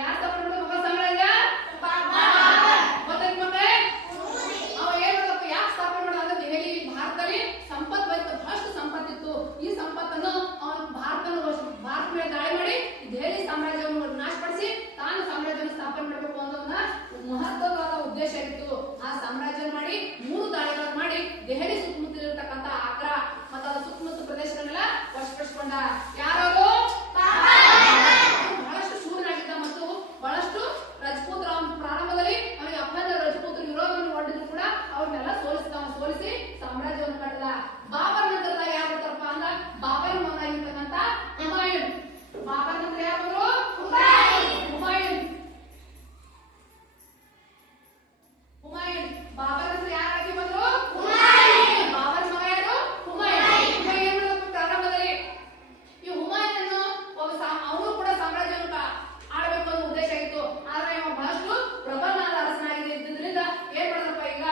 ಯಾರು ಸ್ಥಾಪನೆ ಮಾಡಿದ ಮೊಘಲ್ ಸಾಮ್ರಾಜ್ಯ? ಗೊತ್ತಾಯ್ತು ಮಕ್ಕಳೇ? ಅವ ಏನ್ ಮಾಡಪ್ಪ ಯಾಕೆ ಸ್ಥಾಪನೆ ಮಾಡಿದ ಅಂದ್ರೆ ದೆಹಲಿ ಭಾರತದಲ್ಲಿ ಸಂಪತ್ತು ಬೈತು, ಬಹಳಷ್ಟು ಸಂಪತ್ತಿತ್ತು. ಈ ಸಂಪತ್ತನ್ನು ಅವನು ಭಾರತ ಮೇಲೆ ದಾಳಿ ಮಾಡಿ ದೆಹಲಿ ಸಾಮ್ರಾಜ್ಯವನ್ನು ನಾಶಪಡಿಸಿ ತಾನು ಸಾಮ್ರಾಜ್ಯವನ್ನು ಸ್ಥಾಪನೆ ಮಾಡಬೇಕು ಅನ್ನೋ ಮಹತ್ವವಾದ ಉದ್ದೇಶ ಇತ್ತು. ಆ ಸಾಮ್ರಾಜ್ಯ ಮಾಡಿ 3 ದಾಳಿಗಳನ್ನು ಮಾಡಿ ದೆಹಲಿ ಸುತ್ತಮುತ್ತಲಿರತಕ್ಕಂತ ಆಗ್ರಾ ಮತ್ತು ಅದರ ಸುತ್ತಮುತ್ತ ಪ್ರದೇಶಗಳನ್ನೆಲ್ಲ ವಶಪಡಿಸಿಕೊಂಡ. ಯಾರು? ಬಹಳಷ್ಟು ಶೂರನಾಗಿದ್ದ ಮತ್ತು ಬಹಳಷ್ಟು ರಜಪೂತ್ರ. ಪ್ರಾರಂಭದಲ್ಲಿ ಅವನಿಗೆ ಅಫ್ಘಾನ ರಜಪೂತ್ರ ವಿರೋಧವನ್ನು ಒಡ್ಡಿದ್ರು ಕೂಡ ಅವ್ರನ್ನೆಲ್ಲ ಸೋಲಿಸಿ ಸಾಮ್ರಾಜ್ಯವನ್ನು ಕಟ್ಟಿದ. ಬಾಬರ್ ನಂತರದ ಯಾರು ಬರ್ತಾರಪ್ಪ ಅಂದ್ರ ಬಾಬರ್ ಮಗನಾಗಿರ್ತಕ್ಕಂಥ ಹುಮಾಯೂನ್. ಬಾಬರ್ ನಂತರ ಯಾರು ಬಂದ್ರು? ಹುಮಾಯೂನ್. ಬಾಬರ್ ನಂತರ ಯಾರಾಗಿ ಬಂದ್ರು? ಬಾಬರ್ ಮಗ ಯಾರು? ಹುಮಾಯೂನ್. ಪ್ರಾರಂಭದಲ್ಲಿ ಈ ಹುಮಾಯೂನ್ ಅವನು ಕೂಡ ಸಾಮ್ರಾಜ್ಯವನ್ನು ಆಡಬೇಕು ಅನ್ನೋ ಉದ್ದೇಶ ಇತ್ತು. ಆದ್ರೆ ಇವ ಬಹಳಷ್ಟು ಪ್ರಬಲನಾದ ಅರಸನಾಗಿದೆ ಇದ್ದಿದ್ರಿಂದ ಏನ್ ಮಾಡಿದ್ರಪ್ಪ ಈಗ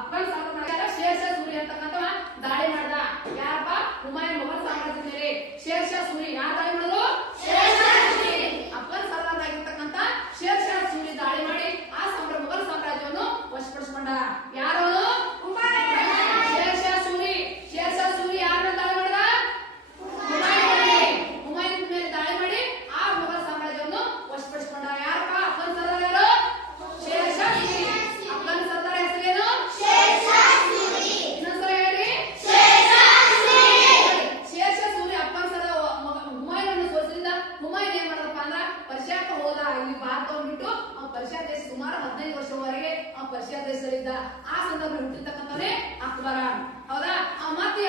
ಅಫ್ಘಾನ್ ಸಾಮ್ರಾಜ್ಯ ಶೇರ್ ಶಾ ಸೂರಿ ಅಂತಕ್ಕಂಥವ ದಾಳಿ ಮಾಡ್ದ. ಯಾರಪ್ಪ? ಹುಮಾಯೂನ್ ಮೊಘಲ್ ಸಾಮ್ರಾಜ್ಯದ ಮೇಲೆ ಶೇರ್ ಶಾ ಸೂರಿ ಯಾರು ದಾಳಿ ಮಾಡಿದ್ರು? ಅಫ್ಘಾನ್ ಸರ್ದಾರನಾಗಿರ್ತಕ್ಕಂಥ ಶೇರ್ ಶಾ ಸೂರಿ ದಾಳಿ ಮಾಡಿ ಆ ಮೊಘಲ್ ಸಾಮ್ರಾಜ್ಯವನ್ನು ವಶಪಡಿಸಿಕೊಂಡ. ಯಾರು? ಶೇರ್ ಶಾ ಸೂರಿ. ಶೇರ್ ಶಾ ಸೂರಿ ಯಾರನ್ನ ದಾಳಿ ಮಾಡಿದ? ಹುಮಾಯೂನ್ ಮೇಲೆ ದಾಳಿ ಮಾಡಿ ಆ ಮೊಘಲ್ ಸಾಮ್ರಾಜ್ಯವನ್ನು ವಶಪಡಿಸಿಕೊಂಡ. ಯಾರಪ್ಪ? ಅಫ್ಘಾನ್ ಸರ್ದಾರ ಯಾರು? ಶೇರ್ ಶಾ ಸೂರಿ. ಅಫ್ಘಾನ್ ಸರ್ದಾರ ಹೆಸರೇನು? ಇನ್ನೊಂದ್ಸಲ ಹೇಳಿ. ಶೇರ್ ಶಾ ಸೂರಿ ಅಫ್ಘಾನ್ ಸರ್ದಾರ ಹುಮಾಯೂನ್ ಸೋಲಿಸಿದ. ಹುಮಾಯೂನ್ ಏನ್ ಮಾಡದಪ್ಪ ಅಂದ್ರ ಪರ್ಷಿಯಾಕ್ಕೆ ಹೋದ. ಇಲ್ಲಿ ಭಾರತವನ್ನು ಬಿಟ್ಟು ಅವ್ನು ಪರ್ಷಿಯಾ ದೇಶ ಸುಮಾರು 15 ವರ್ಷವರೆಗೆ ಅವ್ನು ಪರ್ಷಿಯಾ ದೇಶದಲ್ಲಿದ್ದ. ಆ ಸಂದರ್ಭ ಹುಟ್ಟಿರ್ತಕ್ಕಂಥವನೇ ಅಕ್ಬರ. ಹೌದಾ? ಮತ್ತೆ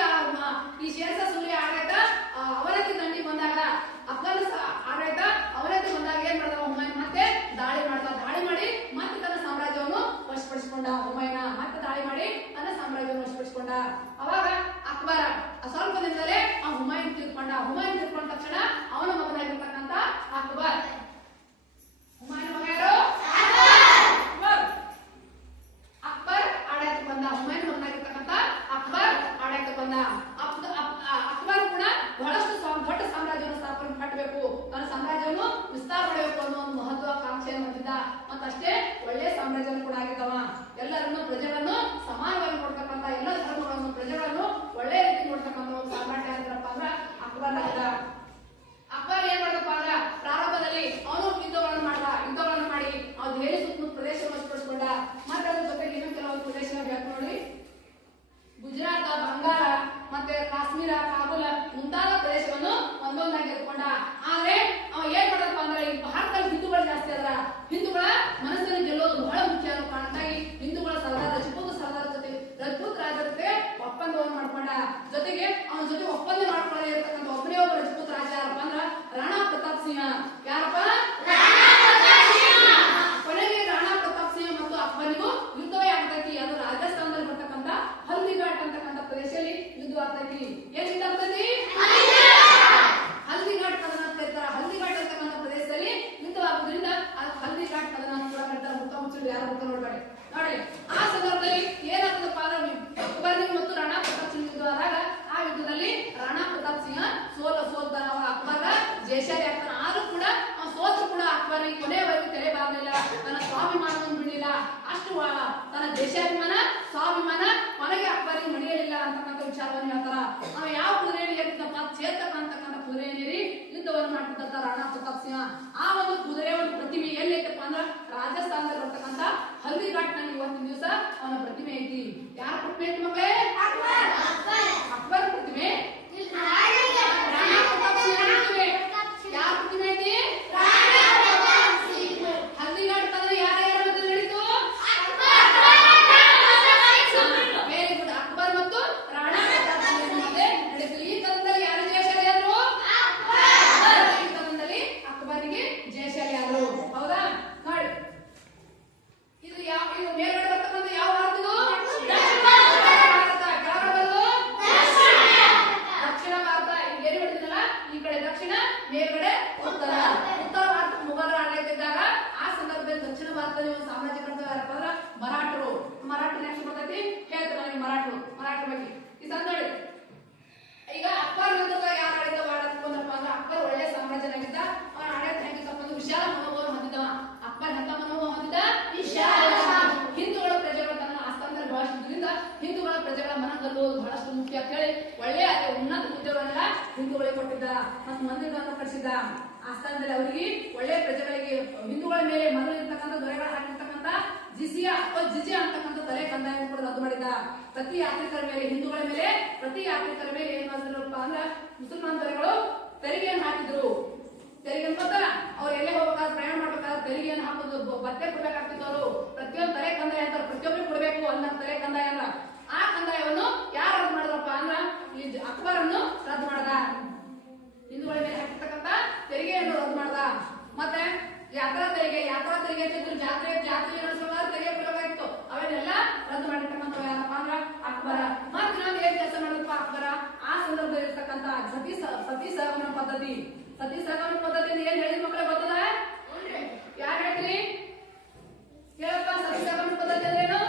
ಈ ಶೇರ್ ಶಾ ಸೂರಿ ಆಡಳಿತ ಅವನತಿ ದಂಡಿ ಬಂದಾಗ, ಅಫ್ಘಾನ್ ಆಡಳಿತ ಅವನತಿ ಬಂದಾಗ ಏನ್ ಮಾಡಿದ ಹುಮಾಯೂನ್ ಮತ್ತೆ ದಾಳಿ ಮಾಡ್ದ. ದಾಳಿ ಮಾಡಿ ಮತ್ತೆ ತನ್ನ ಸಾಮ್ರಾಜ್ಯವನ್ನು ವಶಪಡಿಸಿಕೊಂಡ. ಹುಮಾಯೂನ ಮತ್ತೆ ದಾಳಿ ಮಾಡಿ ತನ್ನ ಸಾಮ್ರಾಜ್ಯವನ್ನು ವಶಪಡಿಸಿಕೊಂಡ. ಅವಾಗ ಅಕ್ಬರ ಸ್ವಲ್ಪ ದಿನದಲ್ಲೇ ಆ ಹುಮಾಯೂನ್ ತೀರ್ಕೊಂಡ. ಹುಮಾಯೂನ್ ತೀರ್ಕೊಂಡ ತಕ್ಷಣ ಅವನ ಮಗನಾಗಿರ್ತಕ್ಕಂಥ ಅಕ್ಬರ್. ಹುಮಾಯೂನ್ ಮಗ ಯಾರು? ಅಕ್ಬರ್ ಆಡಳಿತಕ್ಕೆ ಬಂದ. ಹುಮಾಯೂನ್ ಮಗನಾಗಿರ್ತಕ್ಕಂಥ ಅಕ್ಬರ್ ಆಡಳಿತಕ್ಕೆ ಬಂದ. ಅಕ್ಬರ್ ಕೂಡ ಬಹಳಷ್ಟು ದೊಡ್ಡ ಸಾಮ್ರಾಜ್ಯವನ್ನು ಸ್ಥಾಪನೆ ಕಟ್ಟಬೇಕು, ತನ್ನ ಸಾಮ್ರಾಜ್ಯವನ್ನು ವಿಸ್ತಾರ ಮಾಡಬೇಕು ಅನ್ನೋ ಒಂದು ಮಹತ್ವಾಕಾಂಕ್ಷೆಯನ್ನು ಹೊಂದಿದ್ದ. ಮತ್ತಷ್ಟೇ ಒಳ್ಳೆಯ ಸಾಮ್ರಾಜ್ಯವನ್ನು ಕೂಡ ಆಗಿದ್ದವ. ಎಲ್ಲರನ್ನು ಪ್ರಜೆಗಳನ್ನು ಸಮಾನವಾಗಿ ನೋಡ್ತಕ್ಕಂಥ, ಎಲ್ಲ ಧರ್ಮಗಳನ್ನು ಪ್ರಜೆಗಳನ್ನು ಒಳ್ಳೆಯ ರೀತಿ ನೋಡ್ತಕ್ಕಂಥ ಒಂದು ಸಾಮ್ರಾಜ್ಯ ಆಗಿದ್ರಪ್ಪ ಅಂದ್ರ ಅಕ್ಬರ್ ಆಗಿದ್ದ. ಅಕ್ಬರ್ ಏನ್ ಮಾಡದಪ್ಪ ಅಂದ್ರ ಪ್ರಾರಂಭದಲ್ಲಿ ಅವನು ಯುದ್ಧಗಳನ್ನು ಮಾಡಿ ಅವ್ನು ದೆಹಲಿ ಸುತ್ತಮುತ್ತ ಪ್ರದೇಶವನ್ನು ವಶಪಡಿಸಿಕೊಂಡ. ಮತ್ತೆ ಅದ್ರ ಜೊತೆಗೆ ಇನ್ನೂ ಕೆಲವೊಂದು ಪ್ರದೇಶಗಳು ಬೇಕು ನೋಡಿ. ಗುಜರಾತ್, ಬಂಗಾಳ, ಮತ್ತೆ ಕಾಶ್ಮೀರ, ಕಾಬೂಲ್ ಮುಂತಾದ ಪ್ರದೇಶವನ್ನು ಒಂದೊಂದಾಗಿ ಎತ್ಕೊಂಡ. ಆದ್ರೆ ಅವ ಏನ್ ಮಾಡದಪ್ಪ ಅಂದ್ರೆ ಈ ಭಾರತದಲ್ಲಿ ಹಿಂದೂಗಳು ಜಾಸ್ತಿ ಅದ್ರ. ಹಿಂದೂಗಳ ಮನಸ್ಸನ್ನು ಗೆಲ್ಲೋದು ಬಹಳ ಮುಖ್ಯ ಅನ್ನೋ ಕಾರಣಕ್ಕಾಗಿ ಹಿಂದೂಗಳ ಸರ್ದಾರ ರಜಪೂತ್ ರಾಜರ ಜೊತೆ ಒಪ್ಪಂದವನ್ನು ಮಾಡ್ಕೊಂಡ. ಜೊತೆಗೆ ಅವನ ಜೊತೆ ಒಪ್ಪಂದ ಮಾಡ್ಕೊಳ್ಳದೆ ಇರತಕ್ಕಂಥ ಒಬ್ಬನೇ ಒಬ್ಬ ರಜಪೂತ್ ರಾಜ ಯಾರಪ್ಪ ಅಂದ್ರ ರಾಣಾ ಪ್ರತಾಪ್ ಸಿಂಹ. ಯಾರಪ್ಪ? ಕೊನೆಗೆ ರಾಣಾ ಪ್ರತಾಪ್ ಸಿಂಹ ಮತ್ತು ಅಕ್ಬರಿಗೂ ಯುದ್ಧವೇ ಆಗ್ತೈತಿ. ಅದು ರಾಜಸ್ಥಾನದಲ್ಲಿ ಬರ್ತಕ್ಕಂಥ ಹಲ್ದಿಘಾಟ್ ಅಂತಕ್ಕಂಥ ಪ್ರದೇಶದಲ್ಲಿ ಯುದ್ಧ ಆಗ್ತೈತಿ. ಏನ್ ಯುದ್ಧ ಆಗ್ತೈತಿ? ಹಲ್ದಿಘಾಟ್ ಕದನ ಅಂತ ಹೇಳ್ತಾರ. ಹಲ್ದಿಘಾಟ್ ಅಂತಕ್ಕಂಥ ಪ್ರದೇಶದಲ್ಲಿ ಯುದ್ಧವಾಗುವುದರಿಂದ ಹಲ್ದಿಘಾಟ್ ಕದನ ಅಂತ ಕೂಡ ಹೇಳ್ತಾರೆ. ಮುಖ ಮುಚ್ಚಲು ಯಾರು ಮುಖ ನೋಡ್ಬೇಡಿ ನೋಡಿ. ಆ ಸಂದರ್ಭದಲ್ಲಿ ಏನಾಗ್ತದಪ್ಪ ಅಂದ್ರೆ ಅಕ್ಬರ್ನಿಗೆ ಮತ್ತು ರಾಣಾ ಪ್ರತಾಪ್ ಸಿಂಹ ಯುದ್ಧವಾದಾಗ ಆ ಯುದ್ಧದಲ್ಲಿ ರಾಣಾ ಪ್ರತಾಪ್ ಸಿಂಹ ಸೋಲ್ತಾನ. ಅಕ್ಬರ ಜಯಶಾಲಿ ಆಗ್ತಾನ. ಆದ್ರೂ ಕೂಡ ಸೋತ್ರು ಕೂಡ ಅಕ್ಬರಿಗೆ ಕೊನೆಯವರೆಗೂ ತೆರೆ ಬಾರಲಿಲ್ಲ. ತನ್ನ ಸ್ವಾಭಿಮಾನವನ್ನು ಬಿಡಲಿಲ್ಲ. ಅಷ್ಟು ತನ್ನ ದೇಶಾಭಿಮಾನ, ಸ್ವಾಭಿಮಾನ ಕೊನೆಗೆ ಅಕ್ಬರಿಗೆ ಮಣಿಯಲಿಲ್ಲ ಅಂತಕ್ಕಂಥ ವಿಚಾರವನ್ನು ಹೇಳ್ತಾರ. ಅವ ಯಾವ ಕುದುರೆಯಲ್ಲಿ ಏರ್ತಪ್ಪ? ಚೇತಕ ಅಂತಕ್ಕಂಥ ಕುದುರೆಯಲ್ಲಿ ಯುದ್ಧವನ್ನು ಮಾಡ್ತಿದ್ದ ರಾಣಾ ಪ್ರತಾಪ್ ಸಿಂಹ. ಆ ಒಂದು ಕುದುರೆಯ ಒಂದು ಪ್ರತಿಮೆ ಎಲ್ಲಿ ಐತಪ್ಪ ಅಂದ್ರ ರಾಜಸ್ಥಾನದಲ್ಲಿ ಬರ್ತಕ್ಕಂಥ ಹಲ್ದಿಘಾಟ್ ನಲ್ಲಿ ಇವತ್ತಿನ ದಿವಸ ಅವನ ಪ್ರತಿಮೆ ಐತಿ. ಯಾರ ಪ್ರತಿಮೆ ಐತಿ ಮಕ್ಕಳೇ? ಅಕ್ಬರ್ ಪ್ರತಿಮೆ. ರಾಣಾ ಪ್ರತಾಪ್ ಸಿಂಹ ಪ್ರತಿಮೆ. ಯಾರ ಪ್ರತಿಮೆ ಐತಿ? ಹಲ್ದಿಘಾಟ್ ಕದನ ಯಾರ ಮಧ್ಯೆ ನಡೀತು? Very good. ಅಕ್ಬರ್ ಮತ್ತು ರಾಣಾ ಪ್ರತಾಪ್ ಸಿಂಹ ಮಧ್ಯೆ ನಡೀತು. ಈ ಕದನದಲ್ಲಿ ಯಾರು ಜಯಶಾಲಿ ಆದ್ರು? ಈ ಕದನದಲ್ಲಿ ಅಕ್ಬರಿಗೆ ಜಯಶಾಲಿ ಆದ್ರು. ಹೌದಾ? ನೋಡಿ, ಇದು ಮೇಲ್ಗಡೆ ಬರ್ತಕ್ಕಂಥ ಯಾವ ಭಾರತ? ಕೆಳಗಡೆ ಭಾರತದಲ್ಲಿ ಒಳ್ಳೆ ಪ್ರಜೆಗಳಿಗೆ ಹಿಂದೂಗಳ ಮೇಲೆ ಮೊದಲು ಇರ್ತಕ್ಕಂಥ ದೊರೆಗಳು ಹಾಕಿರ್ತಕ್ಕಂಥ ಜಿಜಿಯಾ ಅಥವಾ ಜಿಜಿಯಾ ಅಂತಕ್ಕಂಥ ತಲೆ ಕಂದಾಯವನ್ನು ಕೂಡ ರದ್ದು ಮಾಡಿದ. ಪ್ರತಿ ಯಾತ್ರಿಕರ ಮೇಲೆ ಹಿಂದೂಗಳ ಮೇಲೆ ಪ್ರತಿ ಯಾತ್ರಿಕರ ಮೇಲೆ ಏನ್ ಮಾಡಿದ್ರಪ್ಪ ಅಂದ್ರೆ ಮುಸಲ್ಮಾನ್ ದೊರೆಗಳು ತೆರಿಗೆಯನ್ನು ಹಾಕಿದ್ರು. ತೆರಿಗೆ ಗೊತ್ತಲ್ಲ, ಅವ್ರು ಎಲ್ಲೇ ಹೋಗ್ಬೇಕಾದ್ರೆ ಪ್ರಯಾಣ ಮಾಡ್ಬೇಕಾದ್ರೆ ತೆರಿಗೆಯನ್ನು ಹಾಕೋದು, ಭತ್ತೆ ಕೊಡ್ಬೇಕಾಗ್ತಿತ್ತು. ಅವರು ಪ್ರತಿಯೊಂದು ತಲೆ ಕಂದಾಯ ಅಂತ ಪ್ರತಿಯೊಬ್ಬರು ಕೊಡ್ಬೇಕು ಅನ್ನೋ ತಲೆ ಕಂದಾಯ ಅಲ್ಲ. ಆ ಕಂದಾಯವನ್ನು ಯಾರು ರದ್ದು ಮಾಡಿದ್ರಪ್ಪ ಅಂದ್ರ ಈ ಅಕ್ಬರನ್ನು ರದ್ದು ಮಾಡದ. ಹಿಂದೂಗಳ ಮೇಲೆ ಹಾಕಿರ್ತಕ್ಕಂಥ ತೆರಿಗೆಯನ್ನು ರದ್ದು ಮಾಡದ. ಮತ್ತೆ ಯಾತ್ರಾ ತೆರಿಗೆ ಅಂತಿದ್ರು, ಜಾತ್ರೆ ನಡೆಸುವಾಗ ತೆರಿಗೆ ಕೊಡಬೇಕಾಗಿತ್ತು. ಅವನ್ನೆಲ್ಲ ರದ್ದು ಮಾಡಿರ್ತಕ್ಕಂಥ ಯಾರಪ್ಪ ಅಂದ್ರ ಅಕ್ಬರ. ಮತ್ತೆ ಇನ್ನೊಂದು ಏನ್ ಕೆಲಸ ಮಾಡಿದಪ್ಪ ಅಕ್ಬರ, ಆ ಸಂದರ್ಭದಲ್ಲಿ ಇರ್ತಕ್ಕಂಥ ಸತಿ ಸಹಗಮನ ಪದ್ಧತಿ ಏನ್ ಹೇಳಿದ ಮಕ್ಕಳೇ ಗೊತ್ತದ? ಯಾರು ಹೇಳ್ತೀರಿ ಕೇಳಪ್ಪ. ಸತಿ ಸಹಗಮನ ಪದ್ಧತಿ ಅಂದ್ರೇನು?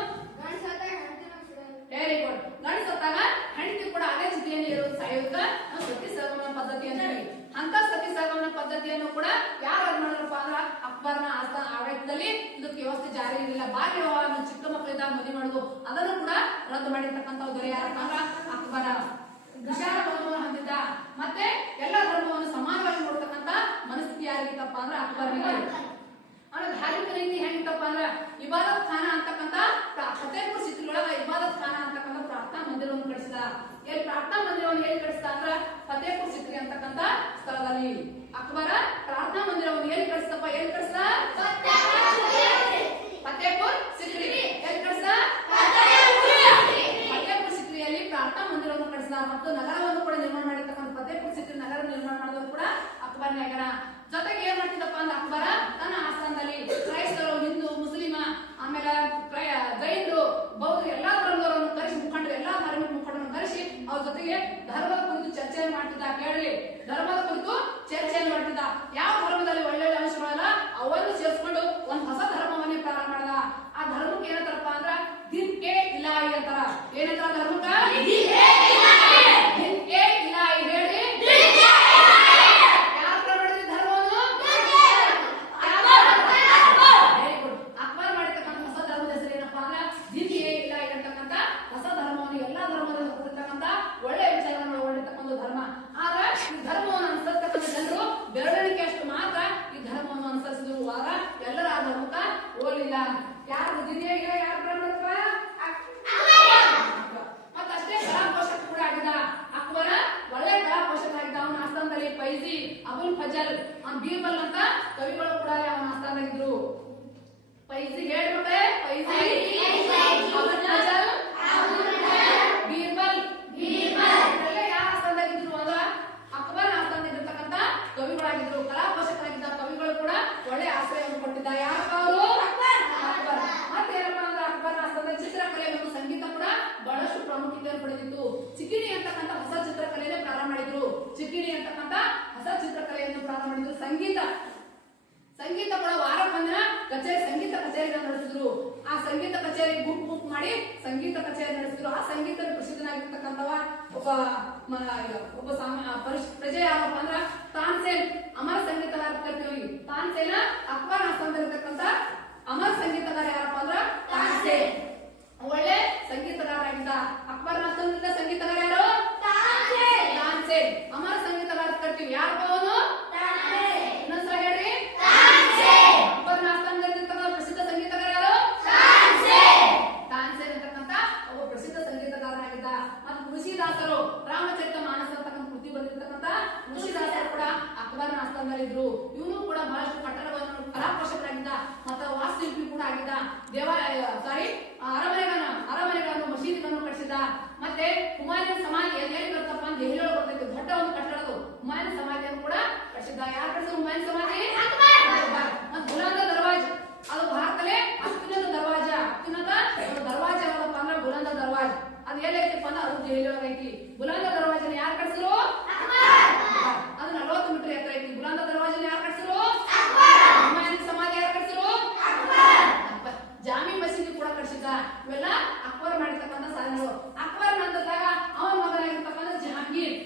Very good. ಗಂಡ ಸತ್ತಾಗ ಹೆಂಡತಿ ಕೂಡ ಅದೇ ಸ್ಥಿತಿಯಲ್ಲಿ ಇರೋದು ಸಾಯೋದಕ್ಕ ನಾವು ಸತಿ ಸಹಗಮನ ಪದ್ಧತಿ ಅಂತ ಹೇಳಿ. ಅಂತ ಸತಿ ಸಹಗಮನ ಪದ್ಧತಿಯನ್ನು ಕೂಡ ಯಾರು ರದ್ದು ಮಾಡಿದ್ರಪ್ಪ ಅಂದ್ರ ಅಕ್ಬರ್ನ ಆಡಳಿತದಲ್ಲಿ ಇದಕ್ಕೆ ವ್ಯವಸ್ಥೆ ಜಾರಿ ಇರಲಿಲ್ಲ. ಬಾಲ್ಯ ವಿವಾಹ ಚಿಕ್ಕ ಮಕ್ಕಳಿದ್ದಾಗ ಮದುವೆ ಮಾಡುದು ಅದನ್ನು ಕೂಡ ರದ್ದು ಮಾಡಿರ್ತಕ್ಕಂಥ ದೊರೆ ಯಾರಪ್ಪ ಅಂದ್ರ ಅಕ್ಬರ. ವಿಶಾಲ ಧರ್ಮವನ್ನು ಹೊಂದಿದ್ದ. ಮತ್ತೆ ಎಲ್ಲ ಧರ್ಮವನ್ನು ಸಮಾನವಾಗಿ ನೋಡ್ತಕ್ಕಂಥ ಮನಸ್ಥಿತಿ ಯಾರಿಗಿತ್ತಪ್ಪ ಅಂದ್ರ ಅಕ್ಬರ್ನಿಗೆ. ಅವನ ಧಾರ್ಮಿಕ ನೀತಿ ಹೆಂಗಿತ್ತಪ್ಪ ಅಂದ್ರ ಇಬಾದತ್ ಖಾನ ಅಂತಕ್ಕಂಥ ಫತೇಪುರ್ ಸಿಕ್ರಿಯೊಳಗ ಇಬಾದತ್ ಖಾನ ಅಂತಕ್ಕಂಥ ಪ್ರಾರ್ಥನಾ ಮಂದಿರವನ್ನು ಕಟ್ಟಿಸಿದ. ಎಲ್ಲಿ ಪ್ರಾರ್ಥನಾ ಮಂದಿರವನ್ನು ಹೇಳಿ ಕಟ್ಟಿಸಿದ ಅಂದ್ರ ಫತೇಪುರ್ ಸಿಕ್ರಿ ಅಂತಕ್ಕಂಥ ಸ್ಥಳದಲ್ಲಿ ಅಕ್ಬರ ಪ್ರಾರ್ಥನಾ ಮಂದಿರವನ್ನು ಎಲ್ಲಿ ಕಟ್ಟಿಸ್ತಪ್ಪ? ಎಲ್ಲಿ ಕಟ್ಟಿಸಿದ? ಫತೇಪುರ್ ಸಿಕ್ರಿ. ಎಲ್ಲಿ ಕಟ್ಟಿಸಿದ? ಫತೇಪುರ್ ಸಿಕ್ರಿಯಲ್ಲಿ ಪ್ರಾರ್ಥನಾ ಮಂದಿರವನ್ನು ಕಟ್ಟಿಸಿದ. ಮತ್ತು ನಗರವನ್ನು ಕೂಡ ನಿರ್ಮಾಣ ಮಾಡಿರ್ತಕ್ಕಂಥ ಫತೇಪುರ್ ಸಿಕ್ರಿ ನಗರ ನಿರ್ಮಾಣ ಮಾಡಿದವರು ಕೂಡ ಅಕ್ಬರ್ ನಗರ. ಜೊತೆಗೆ ಏನ್ ಮಾಡ್ತಿದ್ದಪ್ಪ ಅಂದ್ರೆ ಅಕ್ಬರ ತನ್ನ ಆಸ್ಥಾನದಲ್ಲಿ ಕ್ರೈಸ್ತರು, ಹಿಂದೂ, ಮುಸ್ಲಿಮ, ಆಮೇಲೆ ಜೈನರು, ಬೌದ್ಧ ಎಲ್ಲಾ ಧರ್ಮದವರನ್ನು ಕರೆಸಿ ಮುಖಂಡರು, ಎಲ್ಲಾ ಧಾರ್ಮಿಕ ಮುಖಂಡರನ್ನು ಕರೆಸಿ ಅವ್ರ ಜೊತೆಗೆ ಧರ್ಮದ ಕುರಿತು ಚರ್ಚೆ ಮಾಡ್ತಿದ್ದ. ಕೇಳಿ, ಧರ್ಮದ ಕುರಿತು ಚರ್ಚೆಯನ್ನು ಮಾಡ್ತಿದ್ದ. ಯಾವ ಧರ್ಮದಲ್ಲಿ ಒಳ್ಳೊಳ್ಳೆ ಅಂಶಗಳಲ್ಲ ಅವನ್ನು ಸೇರಿಸ್ಕೊಂಡು ಒಂದ್ ಹೊಸ ಧರ್ಮವನ್ನೇ ಪ್ರಾರಂಭ ಮಾಡಿದ. ಆ ಧರ್ಮಕ್ಕೆ ಏನಂತಾರಪ್ಪ ಅಂದ್ರ ದಿನ್ ಎ ಇಲಾಹಿ ಅಂತಾರ. ಏನಂತಾರ ಧರ್ಮಕ್ಕ? ದಿನ್ ಎ ಇಲಾಹಿ. ಹೇಳಿ, ಒಳ್ಳೆ ವಿಚಾರವನ್ನು ಒಳ್ಳೆತಕ್ಕಂಥ ಧರ್ಮ. ಆದ್ರೆ ಈ ಧರ್ಮವನ್ನು ಅನುಸರಿಸತಕ್ಕಂಥ ಜನರು ಬೆರಳಿಕೆ ಅಷ್ಟು ಮಾತ್ರ ಈ ಧರ್ಮವನ್ನು ಅನುಸರಿಸಿದ್ರು. ಆಗ ಎಲ್ಲರ ಆ ಧರ್ಮಕ್ಕ ಹೋಲಿಲ್ಲ. ಯಾರು ದಿನಿಯಾಗ ಯಾರು ಬ್ರಾಹ್ಮಣಪ್ಪ? ಮತ್ತಷ್ಟೇ ಕಲಾ ಪೋಷಕ ಕೂಡ ಆಗಿದ್ದ ಅಕ್ಬರ. ಒಳ್ಳೆ ಕಲಾ ಪೋಷಕ ಆಗಿದ್ದ. ಅವನ ಆಸ್ಥಾನದಲ್ಲಿ ಫೈಜಿ, ಅಬುಲ್ ಫಜಲ್, ಬೀರ್ಬಲ್ ಅಂತ ಕವಿಗಳು ಕೂಡ ಅವನ ಆಸ್ಥಾನದಾಗಿದ್ರು. ಫೈಜಿ ಹೇಳ್ಬಿಟ್ಟೆ, ಫೈಜಿ, ಅಬುಲ್ ಫಜಲ್, ಬೀರ್ಬಲ್ ಯಾರ ಆಸ್ಥಾನದಾಗಿದ್ರು ಅಂದ್ರ ಅಕ್ಬರ್ ಆಸ್ಥಾನದಲ್ಲಿರ್ತಕ್ಕಂಥ ಕವಿಗಳಾಗಿದ್ರು. ಕಲಾ ಪೋಷಕರಾಗಿದ್ದ ಕವಿಗಳು ಕೂಡ ಒಳ್ಳೆ ಆಶ್ರಯವನ್ನು ಕೊಟ್ಟಿದ್ದ. ಯಾರಪ್ಪ ಅವರು? ಅಕ್ಬರ್. ಮತ್ತೇನಪ್ಪ ಅಂದ್ರೆ ಅಕ್ಬರ್ ಆಸ್ಥಾನದಲ್ಲಿ ಚಿತ್ರಕಲೆ ಮತ್ತು ಸಂಗೀತ ಕೂಡ ಬಹಳಷ್ಟು ಪ್ರಾಮುಖ್ಯತೆಯನ್ನು ಪಡೆದಿತ್ತು. ಚಿಕ್ಕಿಣಿ ಅಂತಕ್ಕಂಥ ಹೊಸ ಚಿತ್ರಕಲೆಯನ್ನು ಪ್ರಾರಂಭ ಮಾಡಿದ್ರು. ಸಂಗೀತ ಕೂಡ ವಾರಕ್ಕೊಂದಿನ ಸಂಗೀತ ಕಚೇರಿಗಳನ್ನು ನಡೆಸಿದ್ರು. ಆ ಸಂಗೀತ ಕಚೇರಿ ಗುಂಪು ಮಾಡಿ ಸಂಗೀತ ಕಚೇರಿ ನಡೆಸಿದ್ರು. ಆ ಸಂಗೀತ ಪ್ರಸಿದ್ಧನಾಗಿರ್ತಕ್ಕಂಥವ ಒಬ್ಬ ಪ್ರಜೆ ಯಾರಪ್ಪ ಅಂದ್ರ ತಾನ್ಸೇನ್. ಅಮರ ಸಂಗೀತಗಾರ ಕರಿತೀವಿ. ತಾನ್ಸೇನ ಅಕ್ಬರ್ ಆಸ್ಥಾನದಲ್ಲಿರ್ತಕ್ಕಂಥ ಅಮರ ಸಂಗೀತಗಾರ ಯಾರಪ್ಪ ಅಂದ್ರ ತಾನ್ಸೇನ್. ಒಳ್ಳೆ ಸಂಗೀತಗಾರರಾಗಿದ್ದ. ಅಕ್ಬರ್ ಆಸ್ಥಾನದಿಂದ ಸಂಗೀತಗಾರ ಯಾರು? ತಾನ್ಸೇನ್. ಅಮರ ಸಂಗೀತಗಾರ ಕರಿತೀವಿ. ಯಾರಪ್ಪ ಅವನು? ಇನ್ನೊಂದ್ಸಲ ಹೇಳ್ರಿ. ಅಕ್ಬರ್ ಆಸ್ಥಾನದಲ್ಲಿರ್ತಕ್ಕಂಥ ಪ್ರಸಿದ್ಧ ಸಂಗೀತಗಾರ ಯಾರು? ತಾನ್ಸೇನ್ ಅಂತಕ್ಕಂಥ ಒಬ್ಬ ಪ್ರಸಿದ್ಧ ಸಂಗೀತಗಾರನಾಗಿದ್ದ. ಮತ್ತು ತುಳಸಿದಾಸರು ರಾಮಚರಿತ ಮಾನಸ ಅಂತಕ್ಕಂಥ ಕೃತಿ ಬರೆದಿರ್ತಕ್ಕಂಥ ತುಳಸಿದಾಸರು ಕೂಡ ಅಕ್ಬರ್ನ ಆಸ್ಥಾನದಲ್ಲಿದ್ರು. ಇವನು ಕೂಡ ಬಹಳಷ್ಟು ಕಟ್ಟಡವನ್ನು ಕಲಾಪೋಷಕರಾಗಿದ್ದ ಮತ್ತು ವಾಸ್ತುಶಿಲ್ಪಿ ಕೂಡ ಆಗಿದ್ದ. ಅರಮನೆಗಳನ್ನು ಮಸೀದಿಗಳನ್ನು ಕಟ್ಟಿಸಿದ. ಮತ್ತೆ ಹುಮಾಯೂನ್ ಸಮಾಧಿ ಎಲ್ಲಿ ಬರ್ತಪ್ಪ ಅಂತ ದೆಹಲಿ ಬರ್ತೈತಿ. ದೊಡ್ಡ ಒಂದು ಕಟ್ಟಡದು ಹುಮಾಯೂನ್ ಸಮಾಧಿಯನ್ನು ಕೂಡ ಕಟ್ಟಿಸಿದ. ಯಾರು ಕಟ್ಟಿಸಿದ ಹುಮಾಯೂನ್ ಸಮಾಧಿ? ಮತ್ತು ಬುಲಂದ ದರ್ವಾಜ್, ಅದು ಭಾರತದಲ್ಲೇ ಅತ್ಯುನ್ನತ ದರ್ವಾಜ. ಅತ್ಯುನ್ನತ ದರ್ವಾಜ ಯಾವ್ದಪ್ಪ ಅಂದ್ರೆ ಬುಲಂದ ದರ್ವಾಜ್. ಅದು ಎಲ್ಲೈತಿಪ್ಪ ಅಂದ್ರೆ ಅದು ದೆಹಲಿ ಒಳಗೆ ಐತಿ. ಬುಲಂದ ದರ್ವಾಜನ ಯಾರು ಕಟ್ಟಿಸಿದ್ರು? ಅದು 40 ಮೀಟರ್ ಎತ್ತರ ಐತಿ. ಬುಲಂದ ದರ್ವಾಜನ ಯಾರು ಕಟ್ಟಿಸಿದ್ರು? ಹುಮಾಯೂನ್ ಸಮಾಧಿ ಯಾರು ಕಟ್ಟಿಸಿದ್ರು? ಜಾಮಿ ಮಸೀದಿ ಕೂಡ ಕಟ್ಟಿಸಿದ್ದ. ಇವೆಲ್ಲ ಅಕ್ಬರ್ ಮಾಡಿರ್ತಕ್ಕಂಥ ಸಾಧನೆಗಳು. ಅಕ್ಬರ್ ನಂತರದಾಗ ಅವನ ಮಗನಾಗಿರ್ತಕ್ಕಂಥ ಜಹಾಂಗೀರ್.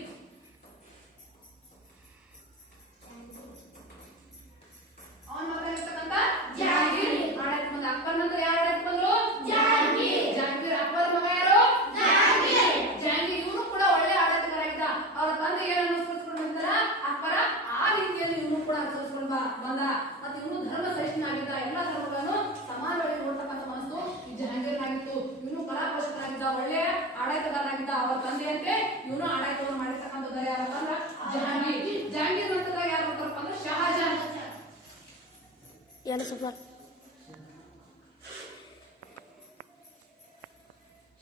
याला सुपर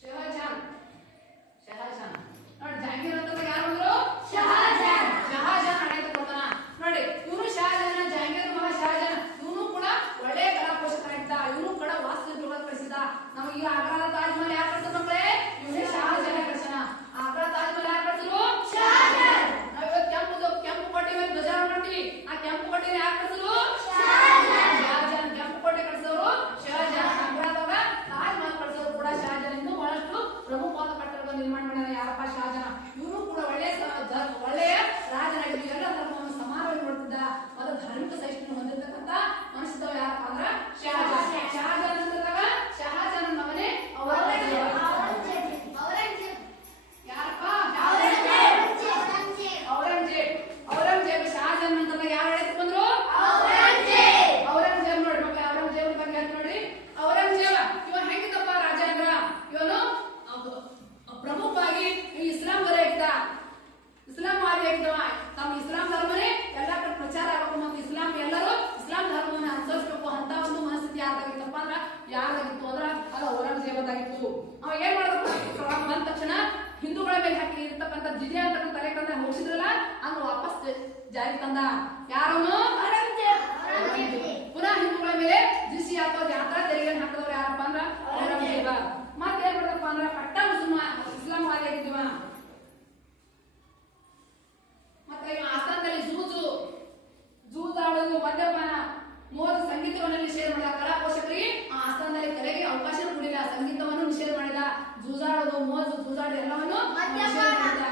ಶಹಜಾನ್ ಶಹಜಾನ್ ನೋಡಿ ಜಹಾಂಗೀರ್ ಅಂತ ಯಾರು ಬಂದ್ರು ಶಹಜಾನ್ ಶಹಜಾನ್ ಆಡಳಿತ ಕೊಡ್ತಾನ ನೋಡಿ ಇವನು ಶಹಜಾನ್ ಜಹಾಂಗೀರ್ ಮಗ ಶಹಜಾನ್ ಇವನು ಕೂಡ ಒಳ್ಳೆ ಕಲಾ ಪೋಷಕರಾಗಿದ್ದ ಇವನು ಕೂಡ ವಾಸ್ತುಶಿಲ್ಪಿಗಳು ಕಳಿಸಿದ ನಮಗೆ ಈಗ ಆಗ್ರಾದ ತಾಜ್ ಮಹಲ್ ಯಾರು ಕಟ್ಸಿದ್ರು ಮಕ್ಕಳೇ ಇವನೇ ಶಹಜಾನ್ ಕಟ್ಸನ ಆಗ್ರಾ ತಾಜ್ ಮಹಲ್ ಯಾರು ಕಟ್ಸಿದ್ರು ಶಹಜಾನ್ ನಾವು ಇವತ್ತು ಕೆಂಪು ಕೋಟೆ ಮೇಲೆ ಧ್ವಜ ಮಾಡ್ತೀವಿ ಆ ಕೆಂಪು ಕೋಟೆನ ಯಾರು ಕಟ್ಸಿದ್ರು ಶಹಜಾನ್ ಕೆಂಪು ಕೋಟೆ ಕಟ್ಸಿದವರು ಶಹಜಾನ್ ಆಗ್ರಾದಾಗ ತಾಜ್ ಮಹಲ್ ಕಟ್ಸಿದವರು ಕೂಡ ಶಹಜಾನ್ ಇನ್ನೂ ಬಹಳಷ್ಟು ಪ್ರಮುಖವಾದ ಕಟ್ಟಡಗಳನ್ನು ನಿರ್ಮಾಣ ಮಾಡ್ಯಾರ ಯಾರಪ್ಪ ಶಹಜಾನ್ ಇವನು ಕೂಡ ಒಳ್ಳೆಯ ರಾಜನಾಗಿದ್ದು ಎಲ್ಲ ಧರ್ಮವನ್ನು ಸಮಾನವಾಗಿ ನೋಡ್ತಿದ್ದ ಮತ್ತು ಧಾರ್ಮಿಕ ಸಹಿಷ್ಣು ಹೊಂದಿರತಕ್ಕಂತ ಮನುಷ್ಯದವ ಯಾರಪ್ಪ ಅಂದ್ರ ಶಹಜಾನ್ ಶಹಜಾನ್ ಅಂದಾಗ ಶಹಜಾನ್ ಮಗನೇ ಔರಂಗಜೇಬ ಯಾರಪ್ಪ ಔರಂಗಜೇಬ ಶಹಜಾನ್ ಅಂತಂದಾಗ ಯಾರು ಆಡಳಿತ ಬಂದ್ರು ಔರಂಗಜೇಬ್ ನೋಡಿ ಮಕ್ಕಳ ಔರಂಗಜೇಬ್ ಬಗ್ಗೆ ಅಂತ ನೋಡಿ ಔರಂಗಜೇಬ ಇವ ಹೆಂಗಿದ್ದಪ್ಪ ರಾಜ ಅಂದ್ರ ಇವನು ಪ್ರಮುಖವಾಗಿ ಇಸ್ಲಾಂ ವರೆಗಿದ್ದ ಇಸ್ಲಾಂ ವಾದಿಯಾಗಿದ್ದವ ತಮ್ಮ ಇಸ್ಲಾಂ ಧರ್ಮನೇ ಎಲ್ಲ ಕಡೆ ಪ್ರಚಾರ ಆಗಬೇಕು ಮತ್ತು ಎಲ್ಲರೂ ಇಸ್ಲಾಂ ಧರ್ಮವನ್ನು ಅನುಸರಿಸಬೇಕು ಅಂತ ಒಂದು ಮನಸ್ಥಿತಿ ಯಾರ್ದಾಗಿತ್ತಪ್ಪ ಅಂದ್ರ ಯಾರ್ದಾಗಿತ್ತು ಅಂದ್ರ ಅದು ಔರಂಗಜೇಬದಾಗಿತ್ತು ಅವ ಏನ್ ಮಾಡೋದು ಬಂದ ತಕ್ಷಣ ಹಿಂದೂಗಳ ಮೇಲೆ ಹಾಕಿ ಇರ್ತಕ್ಕಂಥ ಜಿಜಿಯಾ ಅಂತಕ್ಕಂಥ ತಲೆಕಂದ ಹೋಗಿಸಿದ್ರಲ್ಲ ಅನ್ನು ವಾಪಸ್ ಜಾರಿ ತಂದ ಯಾರವನು ಪುನಃ ಹಿಂದೂಗಳ ಮೇಲೆ ಜಿಜಿಯಾ ಅಥವಾ ಯಾತ್ರಾ ತೆರಿಗೆಯನ್ನು ಹಾಕಿದವರು ಯಾರಪ್ಪ ಅಂದ್ರ ಔರಂಗಜೇಬ ಮತ್ತೇನ್ ಮಾಡ್ದಪ್ಪ ಅಂದ್ರ ಕಟ್ಟ ಇಸ್ಲಾಂ ವಾದಿಯಾಗಿದ್ದೀವ ಮತ್ತೆ ಆಸ್ಥಾನದಲ್ಲಿ ಜೂಜಾಡೋದು ಮದ್ಯಪಾನ ಮೋದಿ ಸಂಗೀತವನ್ನು ನಿಷೇಧ ಮಾಡಿದ ಕಲಾ ಪೋಷಕರಿಗೆ ಆ ಆಸ್ಥಾನದಲ್ಲಿ ಕಲೆಗೆ ಅವಕಾಶ ಕೊಡಿಲ್ಲ ಸಂಗೀತವನ್ನು ನಿಷೇಧ ಮಾಡಿದ ಜೂಜಾಡೋದು ಜೂಜಾಡ ಎಲ್ಲವನ್ನು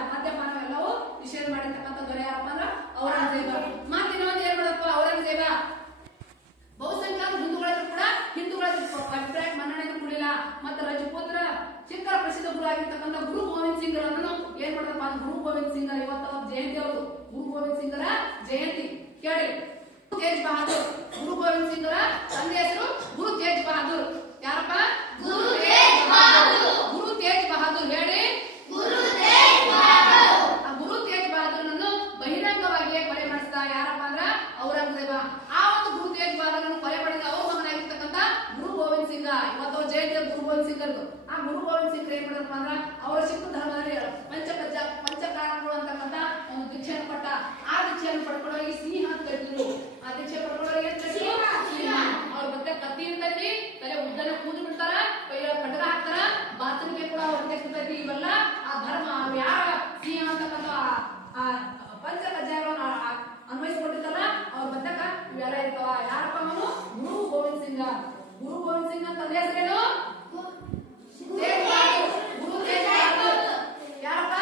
ಮದ್ಯಪಾನ ಎಲ್ಲವೂ ನಿಷೇಧ ಮಾಡಿರ್ತಕ್ಕಂಥ ದೊರೆ ಯಾರಪ್ಪ ಅಂದ್ರ ಔರಂಗಜೇಬ ಮತ್ತಿನ್ನೊಂದು ಏನ್ ಮಾಡಪ್ಪ ಔರಂಗಜೇಬ ಬಹುಸಂಖ್ಯಾತ ಹಿಂದೂಗಳ ಅಭಿಪ್ರಾಯ ಮನ್ನಣೆಯನ್ನು ಕೊಡಲಿಲ್ಲ ಮತ್ತೆ ರಜಪೂತ್ರ ಚಿಕ್ಕರ ಪ್ರಸಿದ್ಧ ಗುರು ಆಗಿರ್ತಕ್ಕಂಥ ಗುರು ಗೋವಿಂದ್ ಸಿಂಗ್ ಅವರನ್ನು ಏನ್ ಮಾಡದಪ್ಪ ಗುರು ಗೋವಿಂದ್ ಸಿಂಗ್ ಇವತ್ತು ಜಯಂತಿ ಅವರು ಗುರು ಗೋವಿಂದ್ ಸಿಂಗರ ಜಯಂತಿ ಕೇಳಿ ತೇಜ್ ಬಹದ್ದೂರ್ ಗುರು ಗೋವಿಂದ್ ಸಿಂಗ್ ಅವರ ತಂದೆ ಹೆಸರು ಗುರು ತೇಜ್ ಬಹದ್ದೂರ್ ಯಾರಪ್ಪ ಗುರು ತೇಜ್ ಬಹದ್ದೂರ್ ಹೇಳಿ ಆ ಗುರು ತೇಜ್ ಬಹದ್ದೂರ್ನನ್ನು ಬಹಿರಂಗವಾಗಿ ಕೊಲೆ ಮಾಡಿಸಿದ ಯಾರಪ್ಪ ಅಂದ್ರ ಔರಂಗಜೇಬ ಆ ಒಂದು ಗುರು ತೇಜ್ ಬಹದ್ದೂರ್ನನ್ನು ಕೊಲೆ ಮಾಡಿದ ಅವ್ರ ಮಗನಾಗಿರ್ತಕ್ಕಂಥ ಗುರು ಗೋವಿಂದ್ ಸಿಂಗ್ ಇವತ್ತು ಜಯಂತಿ ಗುರು ಗೋವಿಂದ್ ಸಿಂಗ್ ಆ ಗುರು ಗೋವಿಂದ್ ಸಿಂಗ್ ಏನ್ ಮಾಡಿದ್ರಪ್ಪ ಅಂದ್ರ ಅವರ ಸಿಖ್ ಧರ್ಮದಲ್ಲಿ ಪಂಚಕಾರಣಗಳು ಅಂತಕ್ಕಂಥ ಒಂದು ದೀಕ್ಷೆಯನ್ನು ಕೊಟ್ಟ ಆ ದೀಕ್ಷೆಯನ್ನು ಪಡ್ಕೊಳ್ಳೋರಿಗೆ ಸಿಂಹ ಅಂತ ಕರೀತಿದ್ರು ಆ ದೀಕ್ಷೆ ಪಡ್ಕೊಳ್ಳೋರಿಗೆ ಅವ್ರ ಮತ್ತೆ ಕತ್ತಿ ಇರ್ತೈತಿ ತಲೆ ಉದ್ದನ ಕೂದು ಬಿಡ್ತಾರ ಕೈಯೊಳಗೆ ಖಡ್ಗ ಹಾಕ್ತಾರ ಬಾಚಣಿಗೆ ಕೂಡ ಅವ್ರ ಇರ್ತೈತಿ ಇವೆಲ್ಲ ಆ ಧರ್ಮ ಯಾರ ಸಿಂಹ ಅಂತಕ್ಕಂಥ ಪಂಚ ಕಜ್ಜಾಯಗಳನ್ನು ಅನ್ವಯಿಸಿಕೊಂಡಿರ್ತಾರ ಅವ್ರ ಬದ್ದಕ ಇವೆಲ್ಲ ಇರ್ತಾವ ಯಾರಪ್ಪ ಅವನು ಗುರು ಗೋವಿಂದ್ ಸಿಂಗ್ ಅಂತ ಹೆಸರೇನು ಗುರು ತೇಜ್ ಬಹದ್ದೂರ್ ಯಾರಪ್ಪ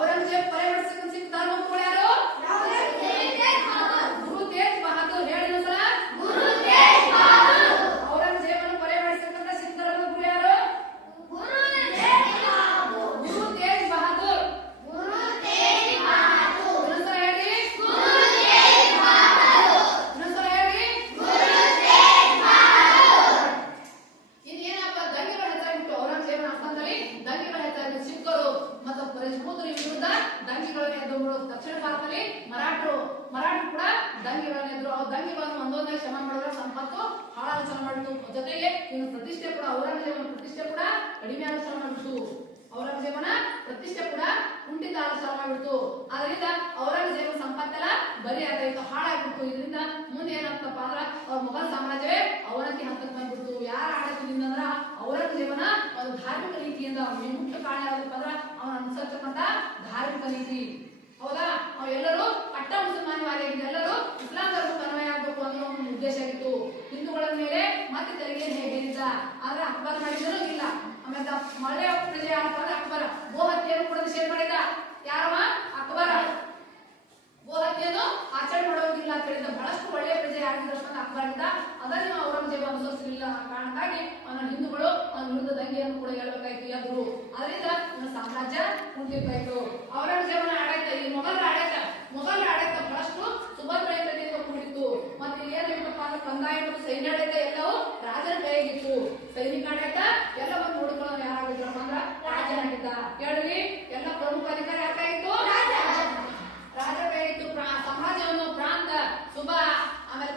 ಔರಂಗಜೇಬ್ ಕೊಲೆ ಮಾಡಿಸಿದ ಸಿಖ್ ಧರ್ಮಗುರು ಯಾರು ಗುರು ತೇಜ್ ಬಹದ್ದೂರ್ ಹೇಳಿ ಸರ ಔರಂಗಜೇಬನ್ನು ಕೊಲೆ ಮಾಡಿಸಿರ್ತಕ್ಕಂಥ ಸಿಖ್ ಧರ್ಮಗುರು ಯಾರು ಗುರು ತೇಜ್ ಬಹದ್ದೂರ್ ಇನ್ನೊಂದ್ಸಲ ಹೇಳಿ ಇನ್ನೇನಪ್ಪ ದಂಗೆಗಳು ಹೆಚ್ಚಾಗಿಬಿಟ್ಟು ಔರಂಗಜೇಬನ ಆಸ್ಥಾನದಲ್ಲಿ ದಂಗೆಗಳು ಹೆಚ್ಚಾಗಿಬಿಟ್ಟು ಸಿಖ್ಖರು ಮತ್ತು ರಜಪೂತರ ವಿರುದ್ಧ ದಂಗೆಗಳನ್ನು ಎದ್ದು ದಕ್ಷಿಣ ಭಾರತದಲ್ಲಿ ಮರಾಠರು ಕೂಡ ದಂಗೆಗಳನ್ನು ಎದ್ರು ಆ ದಂಗೆಗಳನ್ನು ಒಂದೊಂದಾಗಿ ಶಮ ಮಾಡಿದ್ರೆ ಸಂಪತ್ತು ಹಾಳಾಗ ಶ್ರಮ ಮಾಡಿತು ಜೊತೆಗೆ ಇವನು ಪ್ರತಿಷ್ಠೆ ಕೂಡ ಔರಂಗಜೇಬನ ಪ್ರತಿಷ್ಠೆ ಕೂಡ ಕಡಿಮೆ ಆದ ಶ್ರಮ ಮಾಡಿತು ಔರಂಗಜೇಬನ ಪ್ರತಿಷ್ಠೆ ಕೂಡ ಕುಂಠಿತ ಆದ ಶ್ರಮ ಮಾಡಿತು ಅದರಿಂದ ಔರಂಗಜೇಬನ ಸಂಪತ್ತೆಲ್ಲ ಬರಿ ಆದಾಯಿತು ಹಾಳಾಗ್ಬಿಡ್ತು ಇದರಿಂದ ಮುಂದೆ ಏನಾಗ್ತಪ್ಪ ಅಂದ್ರ ಅವ್ರ ಮೊಘಲ್ ಸಾಮ್ರಾಜ್ಯವೇ ಅವನತಿ ಹಂತಕ್ಕೆ ಬಂದ್ಬಿಡ್ತು ಯಾರ ಆಡಳಿತದಿಂದ ಅಂದ್ರ ಔರಂಗಜೇಬನ ಒಂದು ಧಾರ್ಮಿಕ ನೀತಿಯಿಂದ ಮುಖ್ಯ ಕಾರಣ ಯಾವ್ದಪ್ಪ ಅಂದ್ರ ಅವನ ಅನುಸರಿಸತಕ್ಕಂಥ ಧಾರ್ಮಿಕ ನೀತಿ ಹೌದಾ ಎಲ್ಲರೂ ಕಟ್ಟ ಮುಸಲ್ಮಾನವಾದಿಯಾಗಿದ್ದು ಎಲ್ಲರೂ ಇಸ್ಲಾಂ ಧರ್ಮಕ್ಕೆ ಅನ್ವಯ ಆಗ್ಬೇಕು ಅನ್ನೋ ಒಂದು ಉದ್ದೇಶ ಆಗಿತ್ತು ಹಿಂದೂಗಳ ಮೇಲೆ ಮತ್ತೆ ತೆರಿಗೆ ಹೇರಿದ್ದ ಆದ್ರೆ ಅಕ್ಬರ್ ಮಾಡಿದರೂ ಇಲ್ಲ ಆಮೇಲೆ ಮಳೆ ಪ್ರಜೆ ಯಾರಪ್ಪ ಅಂದ್ರೆ ಅಕ್ಬರ ಗೋಹತ್ಯೆಯನ್ನು ಕೂಡ ನಿಷೇಧ ಮಾಡಿದ ಯಾರವ ಅಕ್ಬರ ಗೋಹತ್ಯೆಯನ್ನು ಆಚರಣೆ ಮಾಡೋದಿಲ್ಲ ಅಂತ ಹೇಳಿದ ಬಹಳಷ್ಟು ಒಳ್ಳೆಯ ಪ್ರಜೆ ಆಗಿದ್ರಪ್ಪ ಅಕ್ಬರ್ ಇದ್ದ ಅದನ್ನು ಔರಂಗಜೇಬ ಅನುಸರಿಸಲಿಲ್ಲ ಕಾರಣಕ್ಕಾಗಿ ಅವನ ಹಿಂದೂಗಳು ಅವನ ವಿರುದ್ಧ ದಂಗೆಯನ್ನು ಕೂಡ ಹೇಳಬೇಕಾಯ್ತು ಎದ್ರು ಅದರಿಂದ ಇವನ ಸಾಮ್ರಾಜ್ಯ ಕುಂಠಿತಾಯ್ತು ಔರಂಗಜೇಬನ ಆಡಳಿತ ಈ ಮೊಘಲರ ಆಡಳಿತ ಬಹಳಷ್ಟು ಸುಭದ್ರತೆಯಿಂದ ಕೂಡಿತ್ತು ಮತ್ತೆ ಏನಾಗಿತ್ತಪ್ಪ ಅಂದ್ರೆ ಕಂದಾಯ ಮತ್ತು ಸೈನ್ಯಾಡಳಿತ ಎಲ್ಲವೂ ರಾಜನ ಕೈಗಿತ್ತು ಸೈನಿಕ ಆಡಳಿತ ಎಲ್ಲವನ್ನು ನೋಡಿಕೊಳ್ಳೋರು ಯಾರಾಗಿದ್ರಪ್ಪ ಅಂದ್ರ ರಾಜನಾಗಿದ್ದ ಹೇಳಿ ಎಲ್ಲ ಪ್ರಮುಖ ಅಧಿಕಾರ ಯಾಕಾಗಿತ್ತು ರಾಜ ಕೈಗಿತ್ತು ಸಮಾಜವನ್ನು ಪ್ರಾಂತ ಸುಬ ಆಮೇಲೆ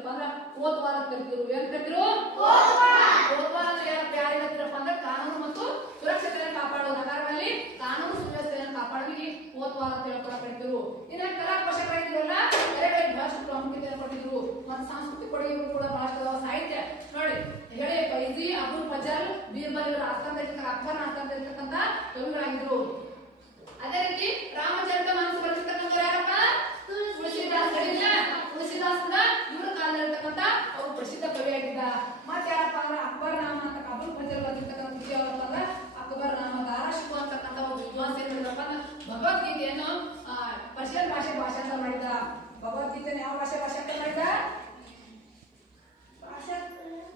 ಕರಿತಿರಪ್ಪ ಅಂದ್ರೆ ಕೋತ್ವಾಲ್ ಅಂತ ಕರಿತಿದ್ರು. ಏನ್ ಕರಿತಿರು? ಕೋತ್ವಾಲ್ ಅಂದ್ರೆ ಏನಪ್ಪ, ಯಾರಿಗೆ ಕರಿತಿರಪ್ಪ ಅಂದ್ರೆ ಕಾನೂನು ಮತ್ತು ಸುರಕ್ಷತೆಯನ್ನು ಕಾಪಾಡೋದು, ನಗರಗಳಲ್ಲಿ ಕಾನೂನು ಸುವ್ಯವಸ್ಥೆಯನ್ನು ಕಾಪಾಡೋರಿಗೆ ಕೋತ್ವಾಲ್ ಅಂತ ಹೇಳ್ಕೊಳ ಕರಿತಿರು. ಇನ್ನ ಕಲಾ ಪೋಷಕರಾಗಿದ್ರಲ್ಲ, ಕಲೆಗಳಿಗೆ ಬಹಳಷ್ಟು ಪ್ರಾಮುಖ್ಯತೆಯನ್ನು ಕೊಟ್ಟಿದ್ರು ಮತ್ತು ಸಾಂಸ್ಕೃತಿಕ ಕೊಡುಗೆಗಳು ಕೂಡ ಬಹಳಷ್ಟು ಅದಾವ. ಸಾಹಿತ್ಯ ನೋಡಿ ಹೇಳಿ, ಫೈಜಿ, ಅಬುಲ್ ಫಜಲ್, ಬೀರ್ಬಲ್ ಇವರ ಅಕ್ಬರ್ ಆಸ್ಥಾನದಲ್ಲಿ ಇರ್ತಕ್ಕಂಥ ಕವಿಗಳಾಗಿದ್ರು. ಅದೇ ರೀತಿ ರಾಮಚರಿತ ಮಾನಸ ಬರೆದಿರ್ತಕ್ಕಂಥ ಯಾರಪ್ಪ? ತುಳಸಿದಾಸ್. ತುಳಸಿದಾಸ್ ಕೂಡ ಇವರ ಕಾಲದಲ್ಲಿರ್ತಕ್ಕಂಥ ಅವರು ಪ್ರಸಿದ್ಧ ಕವಿಯಾಗಿದ್ದ. ಮತ್ತೆ ಯಾರಪ್ಪ ಅಂದ್ರೆ ಅಕ್ಬರ್ ನಾಮ ಅಂತ ಅಬುಲ್ ಫಜಲ್ ಬರೆದಿರ್ತಕ್ಕಂಥ ಕೃತಿ ಯಾವಪ್ಪ ಅಂದ್ರೆ ಅಕ್ಬರ್ ನಾಮ. ದಾರಾಶಿಕು ಅಂತಕ್ಕಂಥ ಒಂದು ವಿದ್ವಾಂಸ ಏನ್ ಮಾಡಿದ್ರಪ್ಪ ಅಂದ್ರೆ ಭಗವದ್ಗೀತೆಯನ್ನು ಪರ್ಷಿಯನ್ ಭಾಷೆ ಭಾಷಾಂತರ ಮಾಡಿದ. ಭಗವದ್ಗೀತೆಯನ್ನು ಯಾವ ಭಾಷಾಂತರ ಮಾಡಿದ?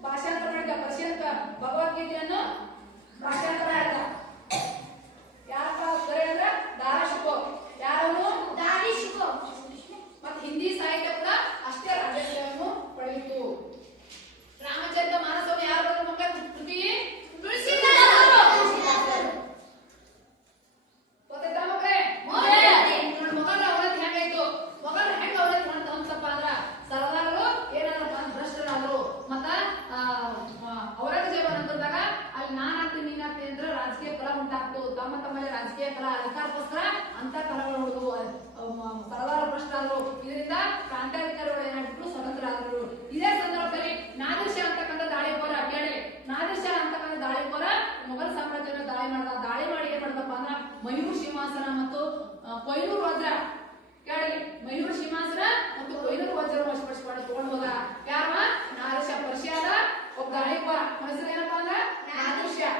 ಭಾಷಾಂತರ ಮಾಡಿದ. ಪರ್ಷಿಯನ್ ಭಗವದ್ಗೀತೆಯನ್ನು ಭಾಷಾಂತರ ಮಾಡಿದ. ಯಾರಪ್ಪ ಅಂದ್ರೆ ದಾರಾಶಿಕೋ. ಯಾರವನು? ದಾರಿಶಿಕೋ. ಮತ್ತೆ ಹಿಂದಿ ಸಾಹಿತ್ಯ ಕೂಡ ಅಷ್ಟೇ ರಾಜ್ಯವನ್ನು ಪಡೆಯಿತು. ರಾಮಚರಿತ ಮಾನಸವನ್ನು ಯಾರು ಬರೆದ ಮಕ್ಕಳ ಕೃತಿ? ಗೊತ್ತಾಯ್ತಾ ಮಕ್ಕಳೇ? ಮೊಘಲರ ಅವನತಿ ಹೆಂಗಾಯ್ತು? ಮೊಘಲರ ಹೆಂಗ ಅವನತಿ ಅಂತಪ್ಪ ಅಂದ್ರ ಸರ್ದಾರರು ಏನಾದ್ರಪ್ಪ ಅಂದ್ರೆ ಭ್ರಷ್ಟರಾದ್ರು. ಮತ್ತ ಔರಂಗಜೇಬ ನಂತರದಾಗ ಅಲ್ಲಿ ನಾನಾಗ್ತೀನಿ ನೀನಾಗ್ತೀನಿ ಅಂದ್ರೆ ರಾಜಕೀಯ ಕಲ ಉಂಟಾಗ್ತು. ತಮ್ಮಲ್ಲಿ ರಾಜಕೀಯ ಕಲ ಅಧಿಕಾರಕ್ಕೋಸ್ಕರ ಅಂತ ಕಲಗಳು ಹೊಡೆದು ಸರ್ದಾರ ಭ್ರಷ್ಟರಾದ್ರು. ಇದರಿಂದ ಪ್ರಾಂತಾಧಿಕಾರಿಗಳು ಏನಾಗ್ಬಿಟ್ರು? ಸ್ವತಂತ್ರ ಆದ್ರು. ಇದೇ ಸಂದರ್ಭದಲ್ಲಿ ನಾದಿರ್ ಶಾ ಅಂತಕ್ಕಂಥ ದಾಳಿಕೋರ ಕೇಳಿ, ನಾದಿರ್ ಶಾ ಅಂತಕ್ಕಂಥ ದಾಳಿಕೋರ ಮೊಘಲ್ ಸಾಮ್ರಾಜ್ಯವನ್ನು ದಾಳಿ ಮಾಡಿದ. ದಾಳಿ ಮಾಡಿ ಏನ್ ಮಾಡಿದಪ್ಪ ಅಂದ್ರೆ ಮಯೂರ್ ಸಿಂಹಾಸನ ಮತ್ತು ಕೊಯ್ನೂರು ವಜ್ರ ಕೇಳಿ, ಮಯೂರ್ ಸಿಂಹಾಸನ ಮತ್ತು ಕೊಯ್ನೂರು ವಜ್ರ ವಶಪಡಿಸಿಕೊಂಡು ತಗೊಂಡು ಹೋದ. ಯಾರ? ನಾದಿರ್ ಶಾ. ಪರ್ಷಿಯಾದ ಒಬ್ಬ ದಾಳಿಕೋರ. ಹೆಸರು ಏನಪ್ಪಾ ಅಂದ್ರೆ ನಾದಿರ್ ಶಾ.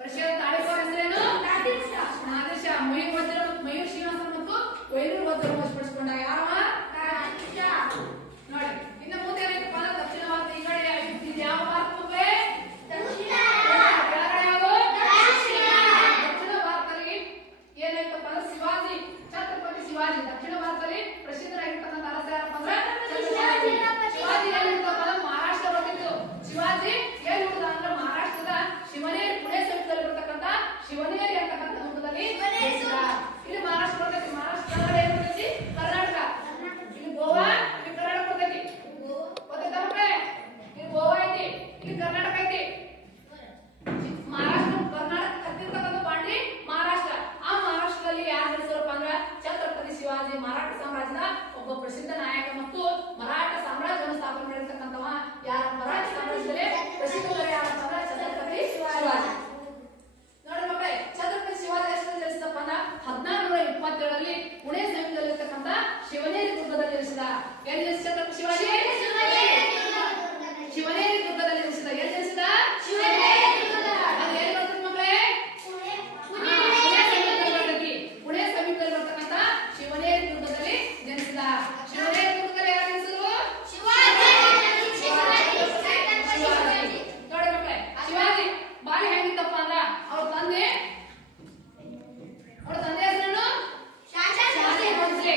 ಪರ್ಷಿಯಾದ ದಾಳಿಕೋರ ಹೆಸರೇನು? ನಾದಿರ್ ಶಾ. ಮಯೂರ್ ಸಿಂಹಾಸನ ಮತ್ತು ಕೊಯ್ನೂರು ವಜ್ರ ವಶಪಡಿಸಿಕೊಂಡ. ಯಾರ? ನಾದಿರ್ ಶಾ. ನೋಡಿ ಇನ್ನು ಮುಂದೆ ಏನಾಯ್ತಪ್ಪ ಅಂದ್ರೆ ದಕ್ಷಿಣ ಭಾರತ. ಈ ಕಡೆ ಇದು ಯಾವ ಭಾರತ ಮಕ್ಕಳೇ? ದಕ್ಷಿಣ ಭಾರತದಲ್ಲಿ ಏನಾಯ್ತಪ್ಪ ಅಂದ್ರೆ ಶಿವಾಜಿ, ಛತ್ರಪತಿ ಶಿವಾಜಿ. ದಕ್ಷಿಣ ಭಾರತದಲ್ಲಿ ಪ್ರಸಿದ್ಧರಾಗಿರ್ತಕ್ಕಂಥ ಅರಸ ಯಾರಪ್ಪ ಅಂದ್ರೆ ಶಿವಾಜಿ. ಶಿವಾಜಿ ಏನಿರ್ತಪ್ಪ ಅಂದ್ರೆ ಮಹಾರಾಷ್ಟ್ರ ಬರ್ತಿತ್ತು. ಶಿವಾಜಿ ಏನ್ ಹುಡುಗ ಅಂದ್ರೆ ಮಹಾರಾಷ್ಟ್ರದ ಶಿವನೇರಿ, ಪುಣೆ ಸಮೀಪದಲ್ಲಿ ಬರ್ತಕ್ಕಂಥ ಶಿವನೇರಿ ಅಂತಕ್ಕಂಥ ಹಂತದಲ್ಲಿ ಇಲ್ಲಿ ಮಹಾರಾಷ್ಟ್ರ ಬರ್ತೈತಿ. ಮಹಾರಾಷ್ಟ್ರ ಕನ್ನಡ ಏನ್ ಬರ್ತೈತಿ? ಕರ್ನಾಟಕ. ಇಲ್ಲಿ ಗೋವಾ, ಇಲ್ಲಿ ಕರ್ನಾಟಕ ಬರ್ತೈತಿ. ಗೊತ್ತಾಯ್ತಾ ಮಕ್ಕಳೇ? ಇಲ್ಲಿ ಗೋವಾ ಐತಿ, ಇಲ್ಲಿ ಕರ್ನಾಟಕ ಐತಿ. ಮಹಾರಾಷ್ಟ್ರ ಕರ್ನಾಟಕ ಕತ್ತಿರ್ತಕ್ಕಂಥ ಬಾಂಡ್ರಿ ಮಹಾರಾಷ್ಟ್ರ. ಆ ಮಹಾರಾಷ್ಟ್ರದಲ್ಲಿ ಯಾರು ಹೆಸರಪ್ಪ ಅಂದ್ರೆ ಛತ್ರಪತಿ ಶಿವಾಜಿ. ಮರಾಠ ಸಾಮ್ರಾಜ್ಯದ ಒಬ್ಬ ಪ್ರಸಿದ್ಧ ನಾಯಕ ಮತ್ತು ಮರಾಠ ಸಾಮ್ರಾಜ್ಯವನ್ನು ಸ್ಥಾಪನೆ ಮಾಡಿರ್ತಕ್ಕಂಥವ. ಯಾರ? ಮರಾಠ ಸಾಮ್ರಾಜ್ಯದಲ್ಲಿ ಪ್ರಸಿದ್ಧ ಯಾರಪ್ಪ ಅಂದ್ರೆ ಛತ್ರಪತಿ ಶಿವಾಜಿ. ನೋಡಿ ಮಕ್ಕಳೇ, ಛತ್ರಪತಿ ಶಿವಾಜಿ ಹೆಸರು ಜನಿಸಿದಪ್ಪ ಅಂದ್ರೆ 1627ರಲ್ಲಿ ಪುಣೆ ಸಮೀಪದಲ್ಲಿರ್ತಕ್ಕಂಥ ಶಿವನೇರಿ ದುರ್ಗದಲ್ಲಿ ಜನಿಸಿದ. ಎಲ್ಲಿ ಜನಿಸಿದ ಛತ್ರಪತಿ ಶಿವಾಜಿ? ಶಿವನೇರಿ ದುರ್ಗದಲ್ಲಿ ಜನಿಸಿದ. ಎಲ್ಲಿ ಜನಿಸಿದ? ಅದು ಎಲ್ಲಿ ಬರ್ತದೆ ಮಕ್ಕಳೇ? ಪುಣೆ ಸಮೀಪದಲ್ಲಿ ಬರ್ತಕ್ಕಂಥ ಶಿವನೇರಿ ದುರ್ಗದಲ್ಲಿ ಜನಿಸಿದ. ಶಿವನೇರಿ ದುರ್ಗದಲ್ಲಿ ಯಾರು ಜನಿಸಿದ್ರು? ನೋಡಿ ಮಕ್ಕಳೇ, ಶಿವಾಜಿ ಬಾಳಿ ಹೆಂಗಿತ್ತಪ್ಪ ಅಂದ್ರ ಅವ್ರ ತಂದೆ ಹೆಸರೇನು? ಶಾಜಿ ಭೋಸ್ಲೆ.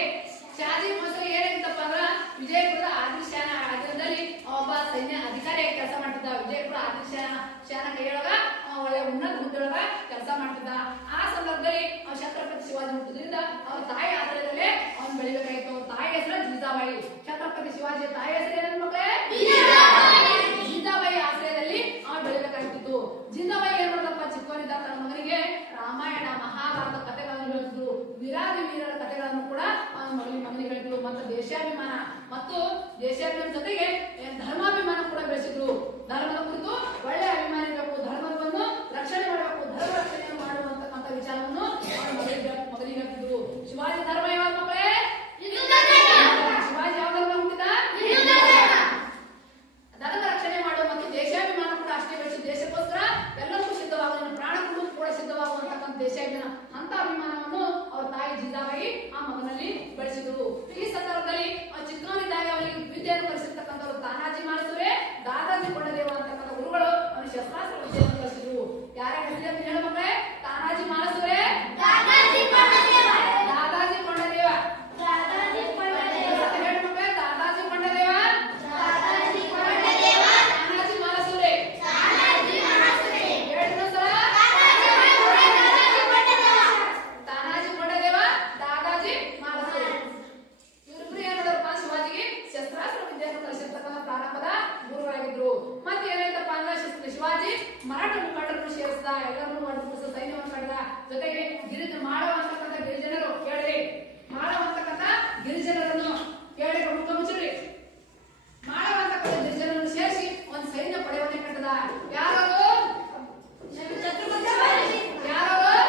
ಶಾಜಿ ಭೋಸ್ಲೆ ಏನಾಗಿತ್ತಪ್ಪ ಅಂದ್ರ ವಿಜಯಪುರದ ಆದಿಲ್ ಶಾನ ರಾಜ್ಯದಲ್ಲಿ ಒಬ್ಬ ಸೈನ್ಯ ಅಧಿಕಾರಿಯಾಗಿ ಕೆಲಸ ಮಾಡ್ತಿದ್ದ. ವಿಜಯಪುರ ಆದಿಲ್ ಶಾನ ಕೈಯೊಳಗ ಒಳ್ಳೆ ಉನ್ನತ ಹುದ್ದೆಯೊಳಗ ಕೆಲಸ ಮಾಡ್ತಿದ್ದ. ಆ ಸಂದರ್ಭದಲ್ಲಿ ಛತ್ರಪತಿ ಶಿವಾಜಿ ಹುಟ್ಟಿದ್ರಿಂದ ಅವ್ರ ತಾಯಿ ಆಶ್ರಯದಲ್ಲೇ ಅವ್ನು ಬೆಳಿಬೇಕಾಗಿತ್ತು. ಅವ್ರ ತಾಯಿ ಹೆಸರು ಜೀಜಾಬಾಯಿ. ಛತ್ರಪತಿ ಶಿವಾಜಿ ತಾಯಿ ಹೆಸರು ಏನಂತ ಮಕ್ಕಳೇ? ಜೀಜಾಬಾಯಿ ಆಶ್ರಯದಲ್ಲಿ ಅವ್ನು ಬೆಳಿಬೇಕಾಗಿತ್ತು. ಜೀಜಾಬಾಯಿ ಏನ್ ಮಾಡೋದಪ್ಪ, ಚಿಕ್ಕವನಿದ್ದ ತನ್ನ ಮಗನಿಗೆ ರಾಮಾಯಣ, ಮಹಾಭಾರತ ಕಥೆಗಳನ್ನು ಹೇಳ್ತಿದ್ರು. ವೀರಾದಿ ವೀರರ ಕಥೆಗಳನ್ನು ಕೂಡ ಅವನ ಮಗನಿಗೆ ಹೇಳ್ತಿದ್ರು. ಮತ್ತು ದೇಶಾಭಿಮಾನ ಜೊತೆಗೆ ಧರ್ಮಾಭಿಮಾನ ಕೂಡ ಬೆಳೆಸಿದ್ರು. ಧರ್ಮದ ಕುರಿತು ಒಳ್ಳೆ ಅಭಿಮಾನ ಇರಬೇಕು, ಧರ್ಮವನ್ನು ರಕ್ಷಣೆ ಮಾಡಬೇಕು, ಧರ್ಮ ರಕ್ಷಣೆ ಮಾಡುವಂತಕ್ಕಂಥ ವಿಚಾರವನ್ನು ಅವನ ಮಗನಿಗೆ ಹೇಳ್ತಿದ್ರು. ಶಿವಾಜಿ ಧರ್ಮ ಯಾವಾಗ ಮಕ್ಕಳೇ? ಶಿವಾಜಿ ಯಾವ ಧರ್ಮ ಹುಟ್ಟಿದ? ಧರ್ಮ ರಕ್ಷಣೆ ಮಾಡುವ ಮತ್ತು ದೇಶಾಭಿಮಾನ ಕೂಡ ಅಷ್ಟೇ ಬೆಳೆಸಿ ದೇಶಕ್ಕೋಸ್ಕರ ಎಲ್ಲಕ್ಕೂ ಸಿದ್ಧವಾಗುವ, ಪ್ರಾಣಕ್ಕೂ ಕೂಡ ಸಿದ್ಧವಾಗುವಂತಕ್ಕಂಥ ದೇಶಾಭಿಮಾನ ಅಂತ ಅಭಿಮಾನವನ್ನು ಅವ್ರ ತಾಯಿ ಜೀಜಾಬಾಯಿ ಆ ಮಗನಲ್ಲಿ ಬೆಳೆಸಿದ್ರು. ಈ ಸಂದರ್ಭದಲ್ಲಿ ಚಿಕ್ಕವನಿದ್ದಾಗ ಅವರಿಗೆ ವಿದ್ಯೆಯನ್ನು ಕಲಿಸಿರ್ತಕ್ಕಂಥವ್ರು ತಾನಾಜಿ ಮಾನಸೂರೆ ಎಲ್ಲರನ್ನೂ ಒಡ್ಡಿಸಿ ಸೈನ್ಯವನ್ನು ಕಟ್ಟಿದ. ಜೊತೆಗೆ ಮಾಳವ ಅಂತಕ್ಕಂಥ ಗಿರಿಜನರು ಕೇಳ್ರಿ, ಮಾಳವ ಅಂತಕ್ಕಂಥ ಗಿರಿಜನರನ್ನು ಕೇಳಿ ಮುಖ ಮುಚ್ಚ್ರಿ. ಮಾಳವ ಅಂತಕ್ಕಂಥ ಗಿರಿಜನರನ್ನು ಸೇರಿಸಿ ಒಂದು ಸೈನ್ಯ ಪಡೆಯನ್ನೇ ಕಟ್ಟದ. ಯಾರವರು? ಯಾರವರು?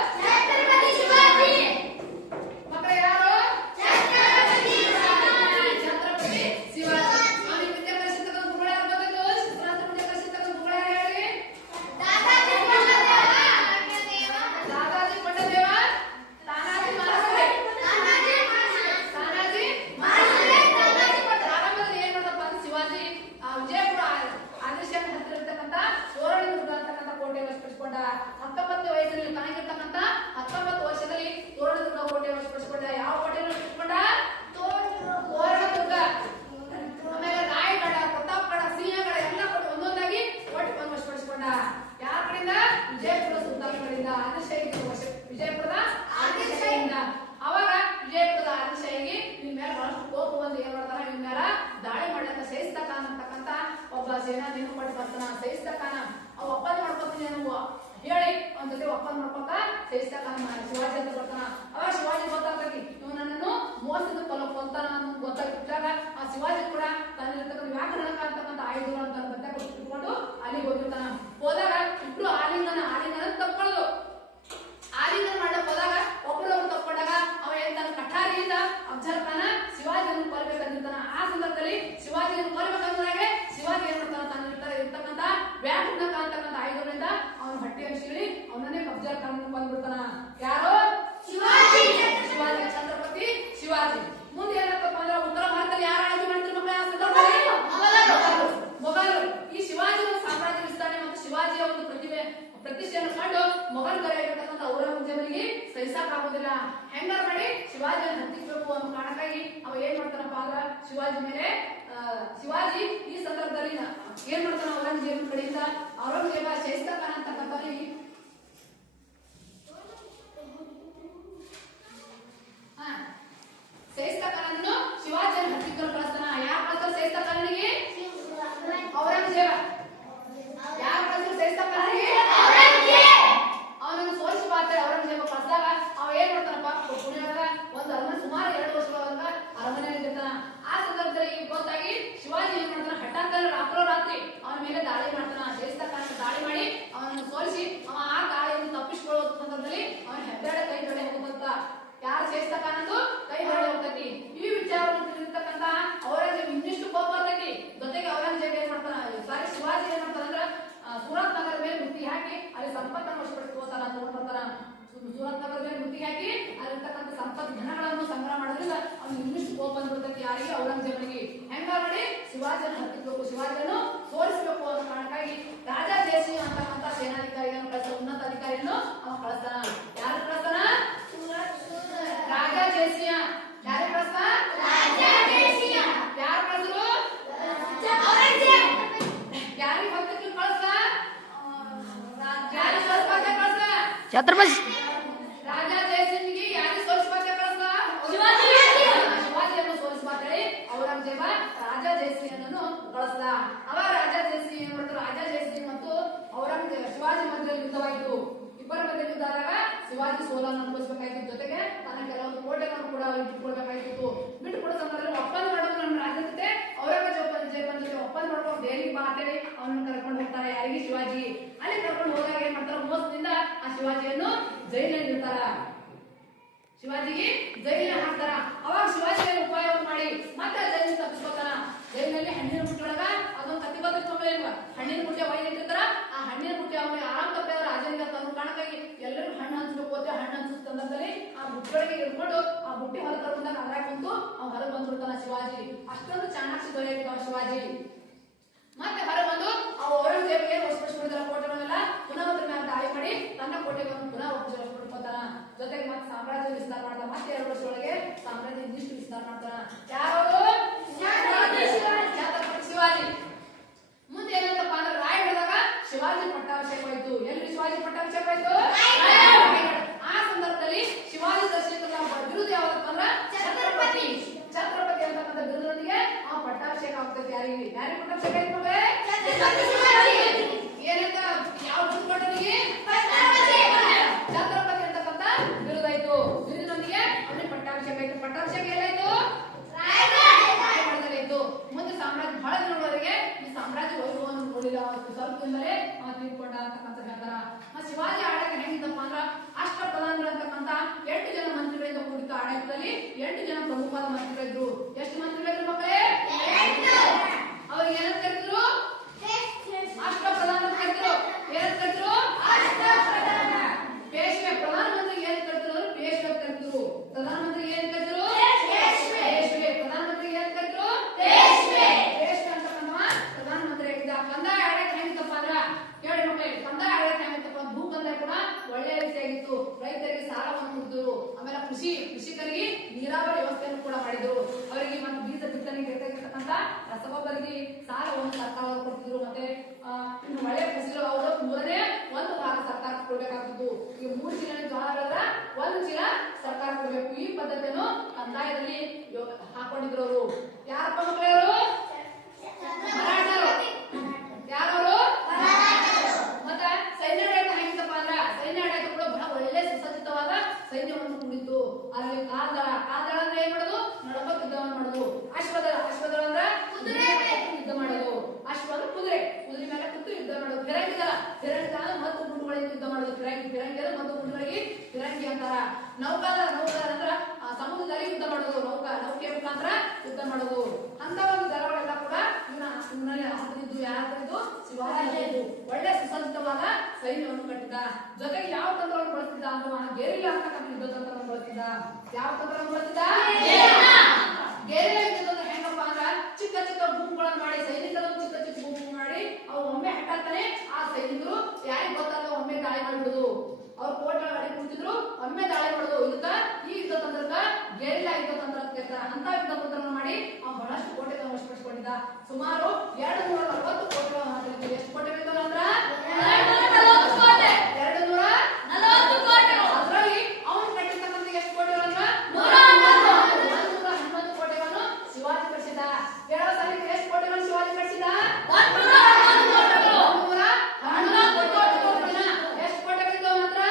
ಮಕ್ಕಳೇ ಯಾರು? ಛತ್ರಪತಿ ಶಿವಾಜಿ. ಅವನಿಗೆ ವಿದ್ಯೆ ಕಲಿಸಿರ್ತಕ್ಕಂಥ ಗುರುಗಳು ಯಾರು ಗೊತ್ತಾಯ್ತು? ಶಿಸ್ತಾಸ್ತ್ರ ವಿದ್ಯೆ ಕಲಿಸಿರ್ತಕ್ಕಂಥ ಗುರುಗಳು ಯಾರು ಹೇಳಿ? ದಾದಾಜಿ ಕೊಂಡದೇವ, ತಾನಾಜಿ ಮಾನಸರೆ. ಆರಂಭದಲ್ಲಿ ಏನ್ ಮಾಡ್ದಪ್ಪ ಅಂದ್ರೆ ಶಿವಾಜಿ ವಿಜಯಪುರ ಆದಿಶೇಷನ ಹತ್ತಿರ ಇರ್ತಕ್ಕಂಥ ತೋರಣದುರ್ಗ ಅಂತಕ್ಕಂಥ ಕೋಟೆ ವಶಪಡಿಸಿಕೊಂಡ. 19 ವಯಸ್ಸಿನಲ್ಲಿ ತನಗಿರ್ತಕ್ಕಂಥ 19 ವರ್ಷದಲ್ಲಿ ತೋರಣದುರ್ಗ ಕೋಟೆ ವಶಪಡಿಸಿಕೊಂಡ. ಯಾವ ಕೋಟೆಯನ್ನು ವಶಪಡಿಸಿಕೊಂಡ? ತೋರಣದುರ್ಗ. ಆಮೇಲೆ ರಾಯಗಢ, ಪ್ರತಾಪಗಢ, ಸಿಂಹಗಢ ಎಲ್ಲ ಕೋಟೆ ಒಂದೊಂದಾಗಿ ಕೋಟೆ ವಶಪಡಿಸಿಕೊಂಡ. ಯಾರ ಕಡೆಯಿಂದ? ವಿಜಯಪುರ ಸುಲ್ತಾನಗಳಿಂದ, ಆದಿಶಾಹಿಗೆ ವಿಜಯಪುರದ ಆದಿಶಾಹಿಯಿಂದ. ಅವಾಗ ವಿಜಯಪುರದ ಆದಿಶಾಹಿಗೆ ಇವ್ನ ಮೇಲೆ ಬಹಳಷ್ಟು ಕೋಪ ಬಂದು ಏನ್ ಮಾಡ್ತಾನ, ಇವ್ನ ಮೇಲೆ ದಾಳಿ ಮಾಡ್ಲಕ್ಕ ಸೈಸ್ತಾ ಖಾನ್ ಅಂತಕ್ಕಂಥ ಒಬ್ಬ ಸೇನಾನಿಯನ್ನು ಕೊಟ್ಟು ಬರ್ತಾನ. ಸೈಸ್ತಾ ಖಾನ್ ಅವ್ ಒಪ್ಪಂದ ಮಾಡ್ಕೊತೀನಿ ಅನ್ನುವ ಹೇಳಿ ಅವನ ಜೊತೆ ಒಪ್ಪಂದ ಮಾಡ್ಕೊತ ಸೈಸ್ತಾ ಖಾನ್ ಶಿವಾಜಿ ಅಂತ ಬರ್ತಾನ. ಅವಾಗ ಶಿವಾಜಿ ಗೊತ್ತಾಗ್ತೈತಿ ಇವ್ ನನ್ನನ್ನು ಮೋಸದ ಕೊಲ್ತಾನ ಅನ್ನೋದು ಗೊತ್ತಾಗಿದ್ದಾಗ ಆ ಶಿವಾಜಿ ಕೂಡ ತನ್ನಿರ್ತಕ್ಕಂಥ ವ್ಯಾಕರಣಕ ಅಂತಕ್ಕಂಥ ಆಯುಧಗಳು ಅಂತ ಬತ್ತೆ ಇಟ್ಕೊಂಡು ಅಲ್ಲಿಗೆ ಹೋಗಿರ್ತಾನ. ಹೋದಾಗ ಇಬ್ರು ಆಲಿಂಗನ ತಪ್ಕೊಳ್ಳೋದು. ಆಲಿಂಗನ ಮಾಡಕ್ ಹೋದಾಗ ಒಬ್ಬರೊಬ್ರು ತಪ್ಕೊಂಡಾಗ ಅವ ಹೇಳ್ತಾನ ಕಠಾರಿಯಿಂದ ಅಫ್ಜಲ್ ಖಾನ ಶಿವಾಜಿಯನ್ನು ಕೊಲ್ಲಬೇಕಂದಿರ್ತಾನ. ಆ ಸಂದರ್ಭದಲ್ಲಿ ಶಿವಾಜಿಯನ್ನು ಕೊಲ್ಲಬೇಕಂದಾಗ ಶಿವಾಜಿ ಏನ್ ಮಾಡ್ತಾನ, ತನ್ನ ಇರ್ತಕ್ಕಂಥ ವ್ಯಾಕರಣಕ ಅಂತಕ್ಕಂಥ ಆಯುಧಗಳಿಂದ ಅವನ ಹೊಟ್ಟೆಯನ್ನು ಸೀಳಿ ಅವನನ್ನೇ ಅಫ್ಜಲ್ ಖಾನ್ ಬಂದ್ಬಿಡ್ತಾನ. ಯಾರು? ಶಿವಾಜಿ. ಶಿವಾಜಿ, ಛತ್ರಪತಿ ಶಿವಾಜಿ. ಮುಂದೆ ಏನಾಗ್ತಪ್ಪ ಅಂದ್ರೆ ಉತ್ತರ ಭಾರತದಲ್ಲಿ ಯಾರು ಆಳ್ವಿಕೆ ಮಾಡ್ತಿರ್ಬೇಕು? ಆ ಸಂದರ್ಭದಲ್ಲಿ ಮೊಘಲರು. ಈ ಶಿವಾಜಿ ಸಾಮ್ರಾಜ್ಯ ವಿಸ್ತರಣೆ ಮತ್ತು ಶಿವಾಜಿಯ ಒಂದು ಪ್ರತಿಷ್ಠೆಯನ್ನು ಕಂಡು ಮೊಘಲ್ ದೊರೆಯಾಗಿರ್ತಕ್ಕಂಥ ಔರಂಗಜೇಬನಿಗೆ ಸಹಿಸಕ್ಕಾಗೋದಿಲ್ಲ. ಹೆಂಗಾರ ಮಾಡಿ ಶಿವಾಜಿಯನ್ನು ಹತ್ತಿಸಬೇಕು ಅನ್ನೋ ಕಾರಣಕ್ಕಾಗಿ ಅವ ಏನ್ ಮಾಡ್ತಾನಪ್ಪ ಅಂದ್ರ ಶಿವಾಜಿ ಈ ಸಂದರ್ಭದಲ್ಲಿ ಏನ್ ಮಾಡ್ತಾನ, ಔರಂಗಜೇಬನ ಕಡೆಯಿಂದ ಔರಂಗಜೇಬ ಸಹಿಸ್ತಾ ಖಾನ್ ಅಂತಕ್ಕಂಥವ್ರಿಗೆ ಸೈಸ್ತಾ ಖಾನನ್ನು ಶಿವಾಜಿಯನ್ನು ಹತ್ತಿಕ್ಕಲು ಕಳಿಸ್ತಾನ. ಯಾರು ಕಳಿಸ್ತಾರ ಸೈಸ್ತಾ ಖಾನನಿಗೆ? ಔರಂಗಜೇಬ. ಯಾರು ಕಳಿಸ್ತಾರ ಸೈಸ್ತಾ ಖಾನನಿಗೆ? ಅವನನ್ನು ಸೋಲಿಸಿ ಮಾಡ್ತಾರೆ ಔರಂಗಜೇಬ ಕಳಿಸಿದಾಗ ಅವ ಏನ್ ಮಾಡ್ತಾನಪ್ಪ, ಪುಣ್ಯದಾಗ ಒಂದು ಅರಮನೆ ಸುಮಾರು 2 ವರ್ಷಗಳವರೆಗ ಅರಮನೆಯಲ್ಲಿ ಇರ್ತಾನ. ಆ ಸಂದರ್ಭದಲ್ಲಿ ಗೊತ್ತಾಗಿ ಶಿವಾಜಿ ಏನ್ ಮಾಡ್ತಾನ, ಹಠಾತ್ ರಾತ್ರೋರಾತ್ರಿ ಅವನ ಮೇಲೆ ದಾಳಿ ಮಾಡ್ತಾನ. ಸೈಸ್ತಾ ಖಾನ ದಾಳಿ ಮಾಡಿ ಅವನನ್ನು ಸೋಲಿಸಿ ಅವ ಆ ದಾಳಿಯನ್ನು ತಪ್ಪಿಸಿಕೊಳ್ಳುವ ಸಂದರ್ಭದಲ್ಲಿ ಅವನ ಹೆಬ್ಬೆರಳೆ ಕೈ ತೊಡೆ ಹೋಗುತ್ತ. ಯಾರು ಸೈಸ್ತಾ ಖಾನ್ ಅಂದು ಕೈ ಹೊರಗೆ ಹೋಗ್ತೈತಿ. ಈ ವಿಚಾರವನ್ನು ತಿಳಿದಿರ್ತಕ್ಕಂಥ ಔರಂಗಜೇಬ್ ಇನ್ನಿಷ್ಟು ಕೋಪ ಬರ್ತೈತಿ. ಜೊತೆಗೆ ಔರಂಗಜೇಬ್ ಏನ್ ಮಾಡ್ತಾನ, ಶಿವಾಜಿ ಏನ್ ಮಾಡ್ತಾನ ಅಂದ್ರ ಸೂರತ್ ನಗರ ಮೇಲೆ ಮುತ್ತಿ ಹಾಕಿ ಅಲ್ಲಿ ಸಂಪತ್ತನ್ನು ವಶಪಡಿಸ್ಕೋತಾನ, ತಗೊಂಡ್ ಬರ್ತಾನ. ಸೂರತ್ ನಗರ ಮೇಲೆ ಮುತ್ತಿ ಹಾಕಿ ಅಲ್ಲಿರ್ತಕ್ಕಂಥ ಸಂಪತ್ತು ಧನಗಳನ್ನು ಸಂಗ್ರಹ ಮಾಡೋದ್ರಿಂದ ಅವ್ನು ಇನ್ನಿಷ್ಟು ಕೋಪ ಬಂದ್ಬಿಡ್ತೈತಿ. ಯಾರಿಗೆ? ಔರಂಗಜೇಬನಿಗೆ. ಹೆಂಗ ಮಾಡಿ ಶಿವಾಜಿಯನ್ನು ಹತ್ತಿಸ್ಬೇಕು, ಶಿವಾಜಿಯನ್ನು ಸೋಲಿಸಬೇಕು ಅನ್ನೋ ಕಾರಣಕ್ಕಾಗಿ ರಾಜಾ ಜಯಸಿಂಹ ಅಂತಕ್ಕಂಥ ಸೇನಾಧಿಕಾರಿಯನ್ನು ಕಳಿಸ್ತಾನ, ಉನ್ನತ ಅಧಿಕಾರಿಯನ್ನು ಅವನು ಕಳಿಸ್ತಾನ. ಯಾರು ಕಳಿಸ್ತಾನ? ರಾಜಾ ಜಯಸಿಂಹ. ಯಾರು ಕಳಿಸ್ತಾನ? ಯಾರು ಕಳಿಸಿದ್ರು? ಯಾರಿಗೆ ಭಕ್ತಕ್ಕೆ ಕಳಿಸ್ತಾನ? ಯಾರಿಗೆ ಸೋಲಿಸ್ಬಾರ್ದ ಕಳಿಸ್ತಾನ? ಛತ್ರಪತಿ ರಾಜಾ ಜಯಸಿಂಹನಿಗೆ ಯಾರಿಗೆ ಸೋಲಿಸ್ಬಾರ್ದ ಕಳಿಸ್ತಾನ? ಶಿವಾಜಿಯನ್ನು ಸೋಲಿಸ್ಬಾರ್ದು ಔರಂಗಜೇಬ ರಾಜಾ ಜಯಸಿಂಹನನ್ನು ಕಳಿಸ್ದ. ಅವಾಗ ರಾಜಾ ಜಯಸಿಂಹ ಏನ್ ಮಾಡ್ತಾರೆ, ರಾಜಾ ಜಯಸಿಂಹ ಮತ್ತು ಔರಂಗಜೇಬ ಶಿವಾಜಿ ಮಧ್ಯೆ ಯುದ್ಧವಾಯಿತು. ಇಬ್ಬರ ಮಧ್ಯೆ ಯುದ್ಧ ಆದಾಗ ಶಿವಾಜಿ ಸೋಲನ್ನು ಅನುಭವಿಸಬೇಕಾಯ್ತು. ಜೊತೆಗೆ ತನ್ನ ಕೆಲವೊಂದು ಕೋಟೆಗಳನ್ನು ಕೂಡ ಬಿಟ್ಟುಕೊಡ್ಬೇಕಾಗಿತ್ತು. ಬಿಟ್ಟುಕೊಡೋ ಸಂದರ್ಭದಲ್ಲಿ ಒಪ್ಪಂದ ಮಾಡೋದು ನಮ್ಮ ರಾಜ್ಯದ ಜೊತೆ ಔರಂಗಜೇಬನ ಜೊತೆ ಒಪ್ಪಂದ ಮಾಡ್ಕೊಂಡು ದೆಹಲಿಗೆ ಬಾ ಅಂತೇಳಿ ಅವನನ್ನು ಕರ್ಕೊಂಡು ಹೋಗ್ತಾರೆ. ಯಾರಿಗೆ? ಶಿವಾಜಿ. ಅಲ್ಲಿ ಕರ್ಕೊಂಡು ಹೋದಾಗ ಏನ್ ಮಾಡ್ತಾರ, ಮೋಸದಿಂದ ಆ ಶಿವಾಜಿಯನ್ನು ಜೈಲಿನಲ್ಲಿ ಇರ್ತಾರ. ಶಿವಾಜಿಗೆ ಜೈಲಿನ ಹಾಕ್ತಾರ. ಅವಾಗ ಶಿವಾಜಿ ಉಪಾಯವನ್ನು ಮಾಡಿ ಮತ್ತೆ ಜೈಲಿನ ತಪ್ಪಿಸ್ಕೊತಾನ. ಜೈಲಿನಲ್ಲಿ ಹಣ್ಣಿನ ಬುಟ್ಟಿಯೊಳಗ ಅದೊಂದು ಕತ್ತಿ ಬರ್ತೈತಿ, ಹಣ್ಣಿನ ಬುಟ್ಟಿ ಒಳಗೆ ಇಟ್ಟಿರ್ತಾರ. ಆ ಹಣ್ಣಿನ ಬುಟ್ಟಿ ಅವನಿಗೆ ಆರಾಮ್ ತಪ್ಪಿದ ರಾಜನಿಗೆ ತನ್ನ ಕಾರಣಕ್ಕಾಗಿ ಎಲ್ಲರಿಗೂ ಹಣ್ಣು ಹಂಚ್ಬೇಕು ಅಂತ ಹಣ್ಣು ಹಂಚಿದ ಸಂದರ್ಭದಲ್ಲಿ ಆ ಬುಟ್ಟಿಯೊಳಗೆ ಇಟ್ಕೊಂಡು ಆ ಬುಟ್ಟಿ ಹೊರಗೆ ತಗೊಂಡಾಗ ಅದ್ರಾಗ ಕುಂತು ಅವ್ನು ಹೊರಗೆ ಬಂದ್ಬಿಡ್ತಾನ ಶಿವಾಜಿ. ಅಷ್ಟೊಂದು ಚಾಣಾಕ್ಷಿ ದೊರೆಯಾಗಿದ್ದಾವ ಶಿವಾಜಿ. ಮತ್ತೆ ಹೊರಗೆ ಬಂದು ಆ ಔರಂಗಜೇಬಿಗೆ ವಶಪಡಿಸಿಕೊಂಡಿದ್ದ ಕೋಟೆಗಳನ್ನೆಲ್ಲ ಪುನಃ ದಾಳಿ ಮಾಡಿ ತನ್ನ ಕೋಟೆಗಳನ್ನು ಪುನಃ ವಶಪಡಿಸ್ಕೊತಾನ. ಜೊತೆಗೆ ಮತ್ತೆ ಸಾಮ್ರಾಜ್ಯ ವಿಸ್ತಾರ ಮಾಡ್ತಾನ. ಮತ್ತೆ 2 ವರ್ಷದೊಳಗೆ ಸಾಮ್ರಾಜ್ಯ ಇನ್ನಿಷ್ಟು ವಿಸ್ತಾರ ಮಾಡ್ತಾನ. ಯಾರು? ಛತ್ರಪತಿ ಶಿವಾಜಿ. ಮುಂದೆ ಏನಂತಪ್ಪ ಅಂದ್ರೆ ರಾಯಗಢದಾಗ ಶಿವಾಜಿ ಪಟ್ಟಾಭಿಷೇಕವಾಯಿತು. ಎಲ್ಲಿ ಶಿವಾಜಿ ಪಟ್ಟಾಭಿಷೇಕವಾಯಿತು? ಆ ಸಂದರ್ಭದಲ್ಲಿ ಶಿವಾಜಿ ದರ್ಶಿತ ಬಿರುದು ಯಾವ್ದಪ್ಪ ಅಂದ್ರ ಛತ್ರಪತಿ. ಛತ್ರಪತಿ ಅಂತಕ್ಕಂಥ ಬಿರುದೊಂದಿಗೆ ಆ ಪಟ್ಟಾಭಿಷೇಕ ಆಗ್ತೈತಿ. ಯಾರಿಗೆ ಪಟ್ಟಾಭಿಷೇಕ ಆಯ್ತು? ಏನಂತ ಯಾವ ಬಿರುದು ಕೊಟ್ಟನಿಗೆ? ಪಟ್ಟಾಭಿಷೇಕ ಎಲ್ಲಾಯ್ತು? ರಾಯಗಢದಲ್ಲಿ ಇತ್ತು. ಮುಂದೆ ಸಾಮ್ರಾಜ್ಯ ಬಹಳ ದಿನಗಳವರೆಗೆ ಈ ಸಾಮ್ರಾಜ್ಯ ವೈಭವವನ್ನು ನೋಡಿಲ್ಲ. ಸ್ವಲ್ಪ ದಿನದಲ್ಲೇ ತೀರ್ಕೊಂಡ ಅಂತಕ್ಕಂಥ ಹೇಳ್ತಾರ. ಶಿವಾಜಿ ಆಡಳಿತ ಹೆಂಗಿತ್ತಪ್ಪ ಅಂದ್ರ ಅಷ್ಟ ಪ್ರಧಾನರು ಅಂತಕ್ಕಂಥ 8 ಜನ ಮಂತ್ರಿಗಳಿಂದ ಕೂಡಿದ ಆಡಳಿತದಲ್ಲಿ 8 ಜನ ಪ್ರಮುಖವಾದ ಮಂತ್ರಿಗಳಿದ್ರು. ಎಷ್ಟು ಮಂತ್ರಿಗಳಿದ್ರು ಮಕ್ಕಳೇ? 8. ಅವ್ರಿಗೆ ಏನಂತ ಕರೆದ್ರು? ಅಷ್ಟ ಪ್ರಧಾನ ಅಂತ ಕರೆದ್ರು. ಏನಂತ ಕರೆದ್ರು? ಅಷ್ಟ ಪ್ರಧಾನ. ಪೇಶ್ವೆ ಪ್ರಧಾನಮಂತ್ರಿಗೆ ಏನ್ ಕರೆದ್ರು? ಪೇಶ್ವೆ ಕರೆದ್ರು. ಪ್ರಧಾನಮಂತ್ರಿ ಏನ್ ಕರೆದ್ರು? ಪೇಶ್ವೆ. ಪ್ರಧಾನಮಂತ್ರಿಗೆ ಏನ್ ಕರೆದ್ರು? ಪೇಶ್ವೆ. ಪೇಶ್ವೆ ಅಂತಕ್ಕಂಥವ ಪ್ರಧಾನಮಂತ್ರಿ ಆಗಿದ್ದ. ಕಂದಾಯ ಆಡಳಿತ ಹೆಂಗಿತ್ತಪ್ಪ ಅಂದ್ರ ಕೇಳಿ ಮಕ್ಕಳೇ, ಕಂದಾಯ ಆಡಳಿತ ಹೆಂಗಿತ್ತಪ್ಪ? ಭೂ ಕಂದಾಯ ಕೂಡ ಒಳ್ಳೆಯ ರೀತಿಯಾಗಿತ್ತು. ರೈತರಿಗೆ ಸಾಲವನ್ನು ಕೊಡ್ತಿದ್ರು. ಆಮೇಲೆ ಕೃಷಿಕರಿಗೆ ನೀರಾವರಿ ವ್ಯವಸ್ಥೆಯನ್ನು ಕೂಡ ಮಾಡಿದ್ರು. ಅವರಿಗೆ ಮತ್ತೆ ಬೀಜ ಬಿತ್ತನೆಗೆ ಬೇಕಾಗಿರ್ತಕ್ಕಂಥ ರಸಗೊಬ್ಬರಿಗೆ ಸಾಲವನ್ನು ಸರ್ಕಾರ ಕೊಡ್ತಿದ್ರು. ಮತ್ತೆ ಮಳೆ ಫಸಲು ಅವರು 3ನೇ 1 ಭಾಗ ಸರ್ಕಾರ ಕೊಡ್ಬೇಕಾಗ್ತಿತ್ತು. ಈ 3 ಚೀಲ ಜೋಳ ಬೆಳೆದ್ರ 1 ಚೀಲ ಸರ್ಕಾರ ಕೊಡ್ಬೇಕು. ಈ ಪದ್ಧತಿಯನ್ನು ಕಂದಾಯದಲ್ಲಿ ಹಾಕೊಂಡಿದ್ರು ಅವರು. ಯಾರಪ್ಪ ಮಕ್ಕಳೇ ಅವರು? ಮರಾಠರು. ಯಾರವರು? ಮತ್ತೆ ಸೈನ್ಯ ಆಡಳಿತ ಹೆಂಗಿತ್ತಪ್ಪ ಅಂದ್ರ ಸೈನ್ಯ ಆಡಳಿತ ಕೂಡ ಬಹಳ ಒಳ್ಳೆ ಸುಸಜ್ಜಿತವಾದ ಸೈನ್ಯವನ್ನು ಕೂಡಿತ್ತು. ಅದರಲ್ಲಿ ಕಾಲ್ದಳ ಅಂದ್ರೆ ಏನ್ ಮಾಡೋದು? ನಡಕ ಯುದ್ಧವನ್ನು ಮಾಡೋದು. ಅಶ್ವದಳ ಅಂದ್ರೆ ಕುದುರೆ ಯುದ್ಧ ಮಾಡೋದು. ಅಶ್ವ ಅಂದ್ರೆ ಕುದುರೆ ಮೇಲೆ ಕೂತು ಯುದ್ಧ ಮಾಡೋದು. ಫಿರಂಗಿದಳ ಮತ್ತು ಗುಂಡುಗಳಿಗೆ ಯುದ್ಧ ಮಾಡೋದು. ಫಿರಂಗಿ ಮತ್ತು ಗುಂಡುಗಳಿಗೆ ಫಿರಂಗಿ ಅಂತಾರ. ನೌಕಾದಳ ಅಂದ್ರ ಸಮುದ್ರದಲ್ಲಿ ಯುದ್ಧ ಮಾಡೋದು. ನೌಕೆಯ ಮುಖಾಂತರ ಯುದ್ಧ ಮಾಡೋದು. ಅಂತ ಒಂದು ದಳಗಳೆಲ್ಲ ಕೂಡ ಹಾಕಿದ್ದು ಯಾರಿದ್ದು? ಶಿವಾಜಿ. ಒಳ್ಳೆ ಸುಸಜ್ಜಿತವಾದ ಸೈನ್ಯವನ್ನು ಕಟ್ಟಿದ. ಜೊತೆಗೆ ಯಾವ ತಂತ್ರವನ್ನು ಬಳಸ್ತಿದ್ದ ಅನ್ನುವ ಗೆರಿಲ್ಲಾ ಅಂತಕ್ಕಂಥ ಯುದ್ಧ ತಂತ್ರವನ್ನು ಬಳಸ್ತಿದ್ದ. ಯಾವ ತಂತ್ರವನ್ನು ಬಳಸ್ತಿದ್ದ? ಗೆರಿಲ್ಲಾ ಯುದ್ಧದ ಹೆಂಗಪ್ಪ ಅಂದ್ರ ಚಿಕ್ಕ ಚಿಕ್ಕ ಗುಂಪುಗಳನ್ನು ಮಾಡಿ, ಸೈನಿಕರನ್ನು ಚಿಕ್ಕ ಚಿಕ್ಕ ಗುಂಪು ಮಾಡಿ ಅವ್ರು ಒಮ್ಮೆ ಹಟ್ಟಾಗ್ತಾನೆ ಆ ಸೈನಿಕರು ಯಾರಿಗೆ ಗೊತ್ತಲ್ಲ ಒಮ್ಮೆ ದಾಳಿ ಮಾಡಿಬಿಡುದು. ಅವ್ರು ಕೋಟೆ ಅಡಿ ಕುಂತಿದ್ರು, ಒಮ್ಮೆ ದಾಳಿ ಮಾಡೋದು. ಇದಕ್ಕ ಈ ಯುದ್ಧ ತಂತ್ರಕ್ಕ ಗೆರಿಲ್ಲಾ ಯುದ್ಧ ತಂತ್ರ ಅಂತ ಕರೀತಾರೆ. ಅಂತ ಯುದ್ಧ ತಂತ್ರವನ್ನು ಮಾಡಿ ಅವ್ನು ಬಹಳಷ್ಟು ಕೋಟೆಗಳನ್ನು ವಶಪಡಿಸಿಕೊಂಡಿದ್ದ. ಸುಮಾರು 240 ಕೋಟೆಗಳನ್ನು ಹಾಕಿದ್ರು. ಎಷ್ಟು ಕೋಟೆ ಬೇಕು ಅಂದ್ರ 240 ಕೋಟೆ. 240 ಕೋಟೆ. ಅದರಲ್ಲಿ ಅವನು ಕಟ್ಟಿರ್ತಕ್ಕಂಥ ಎಷ್ಟು ಕೋಟೆಗಳು ಅಂದ್ರ 111 ಕೋಟೆಗಳನ್ನು ಶಿವಾಜಿ ಕಟ್ಟಿಸಿದ. ಕೇರಳ ಸಾಲಿಗೆ ಎಷ್ಟು ಕೋಟೆಗಳನ್ನು ಶಿವಾಜಿ ಕಟ್ಟಿಸಿದ? 111 ಕೋಟೆಗಳು. 111 ಕೋಟೆಗಳು. ಎಷ್ಟು ಕೋಟೆಗಳಿದ್ದು ಮಾತ್ರ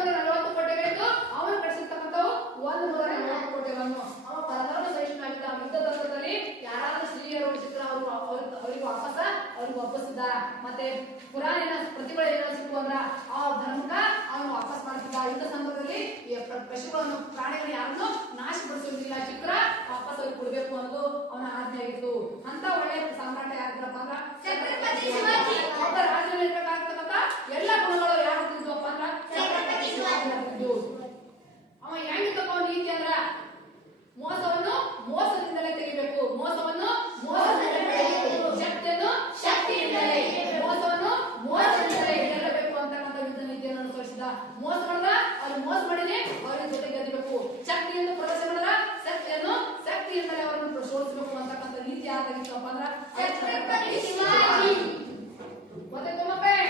240 ಕೋಟೆಗಳಿದ್ದು ಅವನು ಕಟ್ಟಿಸಿರ್ತಕ್ಕಂಥವು 140 ಕೋಟೆಗಳನ್ನು. ಅವ ಪರಧರ್ಮ ಸಹಿಷ್ಣುವಾಗಿದ್ದ. ಯುದ್ಧ ತಂತ್ರದಲ್ಲಿ ಯಾರಾದ್ರೂ ಸ್ತ್ರೀಯರು ಸಿಕ್ಕರೆ ಅವರಿಗೆ ವಾಪಸ್ಸಿದ್ದ. ಮತ್ತೆ ಪುರಾಣಿನ ಪ್ರತಿಗಳು ಏನೋ ಸಿಕ್ಕು ಅಂದ್ರ ಆ ಧರ್ಮಕ್ಕ ಅವನು ವಾಪಸ್ ಮಾಡ್ತಿದ್ದ. ಯುದ್ಧ ಸಂದರ್ಭದಲ್ಲಿ ಪಶುಗಳನ್ನು ಪ್ರಾಣಿಗಳನ್ನು ಯಾರನ್ನು ನಾಶಪಡಿಸುವುದಿಲ್ಲ. ಚಿತ್ರ ವಾಪಸ್ ಅವ್ರಿಗೆ ಕೊಡ್ಬೇಕು ಅನ್ನೋದು ಅವನ ಆಜ್ಞೆ ಆಗಿತ್ತು. ಅಂತ ಒಳ್ಳೆಯ ಸಾಮ್ರಾಟ ಯಾರಿದ್ರಪ್ಪ ಅಂದ್ರ ಛತ್ರಪತಿ ಶಿವಾಜಿ. ಒಬ್ಬ ರಾಜನಿರ್ಬೇಕಾಗ್ತಕ್ಕಂಥ ಎಲ್ಲ ಗುಣಗಳು ಯಾರು ಇರ್ತಿದ್ವಪ್ಪ ಅಂದ್ರ ಛತ್ರಪತಿ ಶಿವಾಜಿ ಆಗಿದ್ದು. ಅವ ಹೆಂಗಿದ್ದಪ್ಪ ನೀತಿ ಅಂದ್ರ ಮೋಸದಿಂದಲೇ ತೆಗಿಬೇಕು. ಮೋಸವನ್ನು ಶಕ್ತಿಯನ್ನು ಶಕ್ತಿಯಿಂದಲೇ, ಮೋಸವನ್ನು ಮೋಸದಿಂದಲೇ ಗೆಲ್ಲಬೇಕು ಅಂತಕ್ಕಂಥ ಯುದ್ಧ ನೀತಿಯನ್ನು ಅನುಸರಿಸಿದ. ಮೋಸ ಮಾಡಿದ್ರ ಅವ್ರು ಮೋಸ ಮಾಡಿನೇ ಅವ್ರಿಗೆ ಜೊತೆ ಗೆಲ್ಲಬೇಕು. ಶಕ್ತಿಯನ್ನು ಪ್ರದರ್ಶನ ಮಾಡಿದ್ರ ಶಕ್ತಿಯಿಂದಲೇ ಅವರನ್ನು ಸೋಲಿಸಬೇಕು ಅಂತಕ್ಕಂಥ ನೀತಿ ಯಾರಾಗಿತ್ತಪ್ಪ ಅಂದ್ರ ಛತ್ರಪತಿ ಶಿವಾಜಿ. ಗೊತ್ತಾಯ್ತು ಮಕ್ಕಳೇ?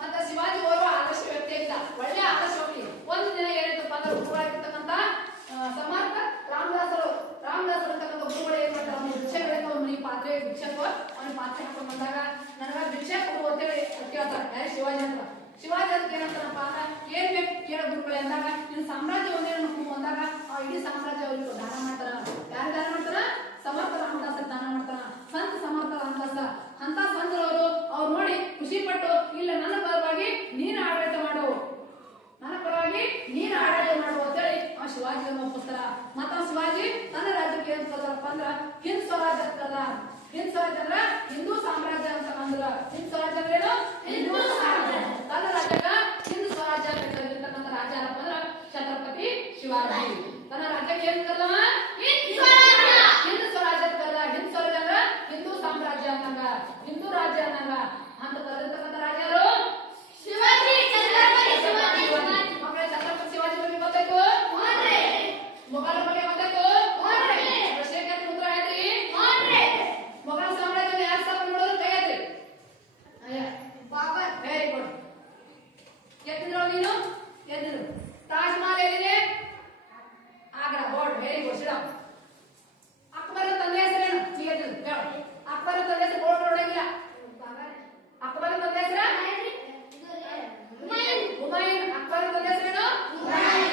ಮತ್ತೆ ಶಿವಾಜಿ ಓರ್ವ ಆದರ್ಶ ವ್ಯಕ್ತಿ ಇದ್ದ. ಒಳ್ಳೆ ಆದರ್ಶ ವ್ಯಕ್ತಿ. ಒಂದು ದಿನ ಏನಾಯ್ತಪ್ಪ ಅಂದ್ರೆ ಗುರುಗಳಾಗಿರ್ತಕ್ಕಂಥ ಸಮರ್ಥ ರಾಮದಾಸರು ಅಂತಕ್ಕಂಥ ಗುರುಗಳು ಏನ್ ಮಾಡ್ತಾರೆ? ಅವ್ನ ಭಿಕ್ಷೆಗಳಿಂದ ಅವ್ನ ಪಾತ್ರೆ ಭಿಕ್ಷೆಕೋ ಅವ್ನ ಪಾತ್ರೆ ಹಾಕೊಂಡು ಬಂದಾಗ ನನಗ ಭಿಕ್ಷೆ ಕೊಡು ಅಂತೇಳಿ ಕೇಳ್ತಾರೆ. ಯಾರು? ಶಿವಾಜಿ ಅಂತ. ಶಿವಾಜಿ ಅಂತ ಏನಂತಾರಪ್ಪ ಅಂದ್ರ ಏನ್ ಬೇಕು ಕೇಳ ಗುರುಗಳೇ ಅಂದಾಗ ನಿನ್ನ ಸಾಮ್ರಾಜ್ಯ ಒಂದೇ ಅಂದಾಗ ಆ ಇಡೀ ಸಾಮ್ರಾಜ್ಯ ಅವ್ರಿಗೆ ದಾನ ಮಾಡ್ತಾರ. ಯಾರು ದಾನ ಮಾಡ್ತಾರ? ಸಮರ್ಥ ರಾಮದಾಸ ದಾನ ಮಾಡ್ತಾರ. ಸಂತ ಸಮರ್ಥ ರಾಮದಾಸ ಅಂತ ಸಂತರವರು ಅವ್ರು ನೋಡಿ ಖುಷಿ ಪಟ್ಟು ಇಲ್ಲ ನನ್ನ ಪರವಾಗಿ ನೀನು ಆಡಳಿತ ಮಾಡು ಅಂತೇಳಿ ಆ ಶಿವಾಜಿಯನ್ನು ಒಪ್ಪಿಸ್ತಾರ. ಮತ್ತ ಶಿವಾಜಿ ತನ್ನ ರಾಜ್ಯಕ್ಕೆ ಏನ್ ಕರ್ದಾರಪ್ಪ ಅಂದ್ರ ಹಿಂದ್ ಸ್ವರಾಜ್ಯ ಕರ್ದ. ಹಿಂದ್ ಸ್ವರಾಜ್ಯ ಅಂದ್ರ ಹಿಂದೂ ಸಾಮ್ರಾಜ್ಯ ಅಂತ ಅಂದ್ರ ಹಿಂದ್ ಸ್ವರಾಜ್ಯ ಅಂದ್ರೇನು? ಹಿಂದೂ ಸಾಮ್ರಾಜ್ಯ. ತನ್ನ ರಾಜ್ಯಕ್ಕ ಹಿಂದೂ ಸ್ವರಾಜ್ಯ ಅಂತ ಕರೆದಿರ್ತಕ್ಕಂಥ ರಾಜ್ಯ ಏನಪ್ಪ ಅಂದ್ರ ಛತ್ರಪತಿ ಶಿವಾಜಿ. ತನ್ನ ರಾಜ್ಯಕ್ಕೆ ಏನ್ ಕರ್ದವ? ಹಿಂದ್ ಸ್ವರಾಜ್ಯ ಕರ್ದ. ಹಿಂದ್ ಸ್ವರಾಜ್ಯ ಅಂದ್ರ ಹಿಂದೂ ಸಾಮ್ರಾಜ್ಯ ಅನ್ನಂಗ, ಹಿಂದೂ ರಾಜ್ಯ ಅನ್ನಂಗ ಅಂತ ಕರೆದಿರ್ತಕ್ಕಂಥ ರಾಜ್ಯ ಯಾರು? ಶಿವಾಜಿ. ಛತ್ರಪತಿ ಶಿವಾಜಿ. ಮಕ್ಕಳೇ, ಛತ್ರಪತಿ ಶಿವಾಜಿ ಬಗ್ಗೆ ಗೊತ್ತಾಯ್ತು? ಮೊಘಲ ಬಗ್ಗೆ ಗೊತ್ತಾಯ್ತು? ಶೇಖರ್ ಪುತ್ರ ಆಯ್ತ್ರಿ. ಮೊಘಲ ಸಾಮ್ರಾಜ್ಯ ಯಾರು ಸ್ಥಾಪನೆ ಮಾಡೋದು? ಕೈ ಆಯ್ತ್ರಿ. ಬಾಬರ್. Very good. ಎತ್ತಿದ್ರು ನೀನು? ಎತ್ತಿದ್ರು. ತಾಜ್ ಮಹಲ್ ಎಲ್ಲಿದೆ? ಆಗ್ರಾ. ಬೋರ್ಡ್. Very good. ಶಿಡಮ್. ಅಕ್ಬರ್ ತಂದೆ ಹೆಸರೇನು? ಹೇಳು. ಅಕ್ಬರ್ ತಂದೆ ಹೆಸರು ಬೋರ್ಡ್ ನೋಡಂಗಿಲ್ಲ. ಅಕ್ಬರ್ ತಂದೆ ಹೆಸರು ಹುಮಾಯೂನ್. ಅಕ್ಬರ್ ತಂದೆ ಹೆಸರೇನು?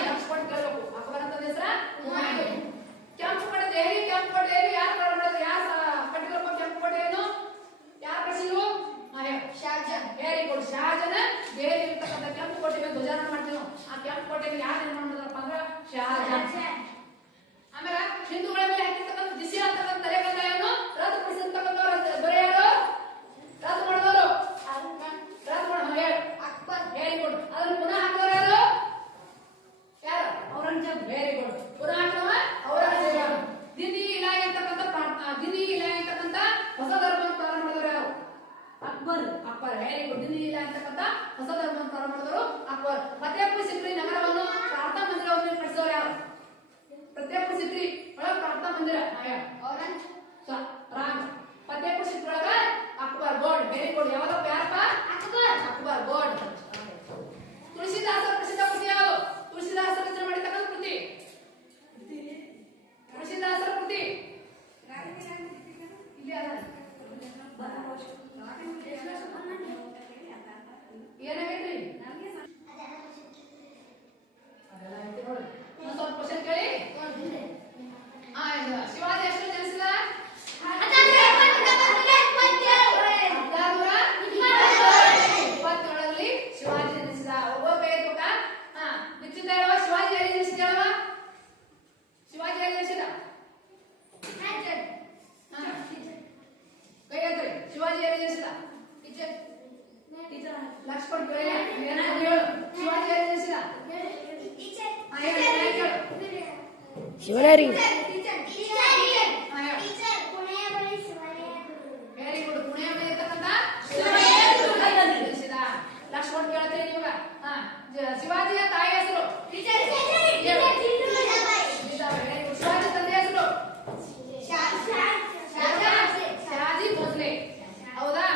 ಲಕ್ಷ್ಮಣ್. Very good. ದಿಲ್ಲಿ ಇಲ್ಲ ಅಂತಕ್ಕಂಥ ಹೊಸ ಧರ್ಮವನ್ನು ಪ್ರಾರಂಭ ಮಾಡಿದವರು ಅಕ್ಬರ್. ಫತೇಪುರ್ ಸಿಕ್ರಿ ನಗರವನ್ನು ಪ್ರಾರ್ಥನಾ ಮಂದಿರವನ್ನು ಕಟ್ಟಿಸಿದವರು ಯಾರು? ಫತೇಪುರ್ ಸಿಕ್ರಿ ಒಳಗೆ ಪ್ರಾರ್ಥನಾ ಮಂದಿರ ರಾಮ್. ಫತೇಪುರ್ ಸಿಕ್ರಿ ಒಳಗ ಅಕ್ಬರ್. ಗೋಡ್. Very good. ಯಾವಾಗ ಯಾರಪ್ಪ? ಅಕ್ಬರ್. ಗೋಡ್. ತುಳಸಿದಾಸರ ಪ್ರಸಿದ್ಧ ಕೃತಿ ಯಾವುದು? ತುಳಸಿದಾಸರ ರಚನೆ ಮಾಡಿರ್ತಕ್ಕಂಥ ಕೃತಿ. ತುಳಸಿದಾಸರ ಕೃತಿ ಇಲ್ಲಿ ಅದ ಏನಾಗೈತ್ರಿ? ಅದೆಲ್ಲ ಐತಿ ನೋಡಿ. ಒಂದು ಸ್ವಲ್ಪ ಕ್ವಶನ್ ಕೇಳಿ. ಶಿವಾಜಿ ಎಷ್ಟು ಜನಿಸಿದ? 1627ರಲ್ಲಿ ಶಿವಾಜಿ ಜನಿಸಿದ. ಒಬ್ಬ ಬೇಗ ನಿಶ್ಚಿತ ಹೇಳುವ. ಶಿವಾಜಿ ಎಲ್ಲಿ ಜನಿಸಿದ ಹೇಳುವ? ಶಿವಾಜಿ ಎಲ್ಲಿ ಜನಿಸಿದ? ಕೈ ಎತ್ತರಿ. ಶಿವಾಜಿ ಎಲ್ಲಿ ಜನಿಸಿದ? ಲಕ್ಷ್ಮಣ್ ಕೇಳಿ. ಹೇಳು. ಶಿವಾಜಿ ಎಲ್ಲಿ ಜನಿಸಿದ? ಶಿವನರಿ. Very good. ಪುಣೆಯ ಬಳಿ ಇರ್ತಕ್ಕಂಥ ಜನಿಸಿದ. ಲಕ್ಷ್ಮಣ್ ಕೇಳ್ತೀರಿ ನೀವಾಗ. ಶಿವಾಜಿಯ ತಾಯಿ ಹೆಸರು? ಶಿವಾಜಿ ತಂದೆ ಹೆಸರು? ಶಾಜಿ ಭೋಸ್ಲೆ. ಹೌದಾ?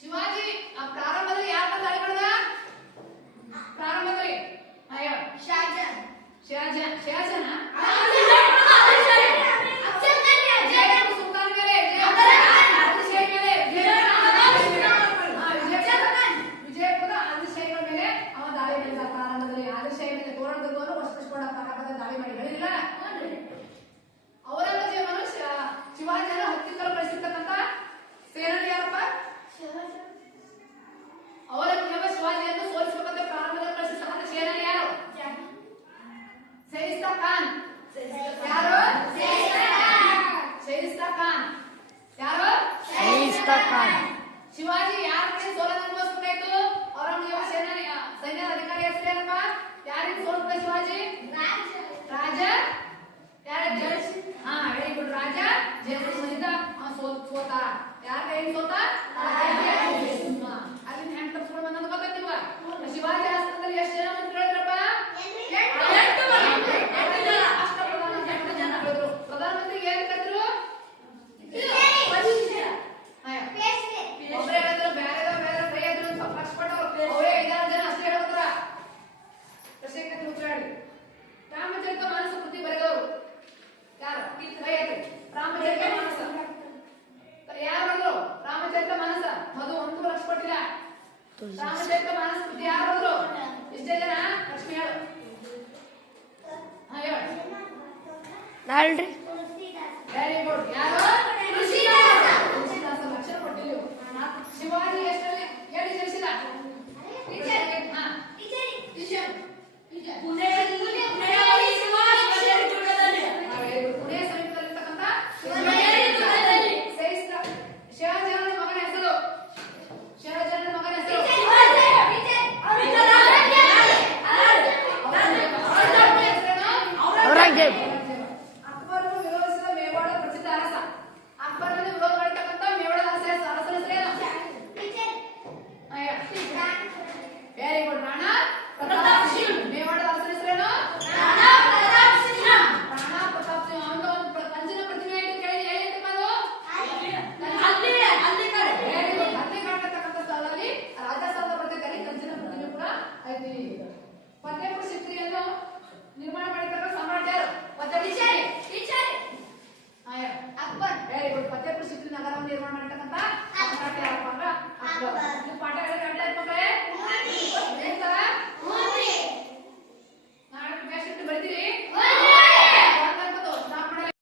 ಶಿವಾಜಿ ಪ್ರಾರಂಭದಲ್ಲಿ ಯಾರ ದಾಳಿ ಮಾಡಿದ? ಪ್ರಾರಂಭದಲ್ಲಿ ಶಹಜಾನ್. ಸುಲ್ತಾನ್ ಮೇಲೆ ವಿಜಯಪುರ ಆದಿಶಾಹಿಗಳ ಮೇಲೆ ಅವ ದಾಳಿ ಮಾಡಿದ. ಪ್ರಾರಂಭದಲ್ಲಿ ಆದಿಶಾಹಿ ಮೇಲೆ ತೋರಣದುರ್ಗವನ್ನು ವಶಪಡಿಸಿಕೊಂಡ ಪ್ರಾರಂಭದಲ್ಲಿ ದಾಳಿ ಮಾಡಿ ಹೇಳಿಲ್ಲ. ಔರಂಗಜೇಬನು ಶಿವಾಜಿಯನ್ನು ಹತ್ತಿಕ್ಕಲು ಕಳಿಸಿರ್ತಕ್ಕಂಥ ಸೇನಾನಿ ಯಾರಪ್ಪ? ಔರಂಗಜೇಬ ಶಿವಾಜಿಯನ್ನು ಸೋಲಿಸಬೇಕಂತ ಪ್ರಾರಂಭದಲ್ಲಿ ಕಳಿಸಿರ್ತಕ್ಕಂಥ ಸೇನಾನಿ ಯಾರು? ಶೈಸ್ತಾ ಖಾನ್. ಯಾರು? ಶೈಸ್ತಾ ಖಾನ್. ಯಾರು? ಶೈಸ್ತಾ ಖಾನ್. ಶಿವಾಜಿ ಯಾರ ಕಡೆ ಸೋಲನ್ನು ಅನುಭವಿಸಬೇಕಾಯ್ತು? ಔರಂಗಜೇಬ ಸೈನ್ಯದ ಅಧಿಕಾರಿ ಹೆಸರು ಏನಪ್ಪ? ಯಾರಿಗೆ ಸೋಲ್ಬೇಕು ಶಿವಾಜಿ? ರಾಜ. Very good. ರಾಜ ಜಯಸಿಂಹನಿಂದ ಸೋತ. ಯಾರ ಕೈಯಿಂದ ಸೋತ? ಅಲ್ಲಿ ಹೆಂಗ್ ತಪ್ಪಿಸ್ಕೊಂಡು ಬಂದ ಗೊತ್ತೈತಿ ನಿಮ್ಗ? ಶಿವಾಜಿ ಆಸ್ಥಾನದಲ್ಲಿ ಎಷ್ಟು ಜನ ಮಂತ್ರಿ ಹೇಳಿದ್ರಪ್ಪ? ಪ್ರಧಾನಮಂತ್ರಿಗೆ ಏನ್ ಕರೆದ್ರು? ಒಬ್ಬರೇ ಹೇಳಿದ್ರು, ಬೇರೆ ಕೈ ಎದ್ರು ಸ್ವಲ್ಪ ಕಷ್ಟಪಟ್ಟವ್ರು. ಅವರೇ 5-6 ಜನ ಅಷ್ಟೇ ಹೇಳ್ತಾರ. ಪ್ರಶ್ನೆಗೆ ಉತ್ತರ ಹೇಳಿ. ರಾಮಚರಿತ ಮಾನಸ ಕೃತಿ ಬರೆದವರು ಯಾರು? ಕೈ ಎತ್ತಿ. ರಾಮಚರಿತ ಮಾನಸ ಯಾರು ಬರೆದ್ರು? ರಾಮಚರಿತ ಮಾನಸ. ಮಧು ಒಂದು ಲಕ್ಷ ಕೊಟ್ಟಿಲ್ಲ. ರಾಮಚರಿತ ಮಾನಸ ಕೃತಿ ಯಾರು ಬರೆದ್ರು? ಇಷ್ಟೇ ಜನ. ಲಕ್ಷ್ಮಿ ಹೇಳು. ಹೇಳು. ನಾಳ್ರಿ. Very good. ಯಾರು? ತುಳಸಿದಾಸ. ಲಕ್ಷಣ ಕೊಟ್ಟಿಲ್ಲ. ಶಿವಾಜಿ ಎಷ್ಟರಲ್ಲಿ ಎಲ್ಲಿ ಜನಿಸಿದ? ಪುಣೆ ಸಮೀಪದಲ್ಲಿರ್ತಕ್ಕಂಥ ಶಹಜಾನನ ಮಗನ ಹೆಸರು? ಶಹಜಾನನ ಮಗನ ಹೆಸರು? ಔರಂಗಜೇಬ್. ಅಕ್ಬರನ್ನು ವಿರೋಧಿಸಿದ ಮೇವಾಡ ಪ್ರಸಿದ್ಧ ಅರಸ. ಅಕ್ಬರನ್ನು ವಿರೋಧ ಮಾಡತಕ್ಕಂಥ ಮೇವಾಡದ ಅರಸನ ಹೆಸರೇನು? Very good. ರಾಣಾ ಪ್ರತಾಪ್ ಸಿಂಗ್. ಮೇವಾಡದ ಅರಸನ ಹೆಸರೇನು? ರಾಣಾ ಪ್ರತಾಪ್ ಸಿಂಗ್. ಅವನು ಕಂಚಿನ ಪ್ರತಿಮೆ ಅಂತ ಕೇಳಿ ಹೇಳಿದ್ದಪ್ಪ ಅದು? ಅಲ್ಲಿ ಕಾಣತಕ್ಕಂಥ ಸ್ಥಳದಲ್ಲಿ ರಾಜಸ್ಥಾನದ ಪ್ರದೇಶದಲ್ಲಿ ಕಂಚಿನ ಪ್ರತಿಮೆ ಕೂಡ ಐತಿ. ಫತೇಪುರ್ ಸಿಕ್ರಿಯನ್ನು ನಿರ್ಮಾಣ ಮಾಡಿರ್ತಕ್ಕ ಸಾಮ್ರಾಜ್ಯ ಯಾರು? ಅಕ್ಬರ್. Very good. ಫತೇಪುರ್ ಸಿಕ್ರಿ ನಗರವನ್ನು ನಿರ್ಮಾಣ ಮಾಡಿರ್ತಕ್ಕ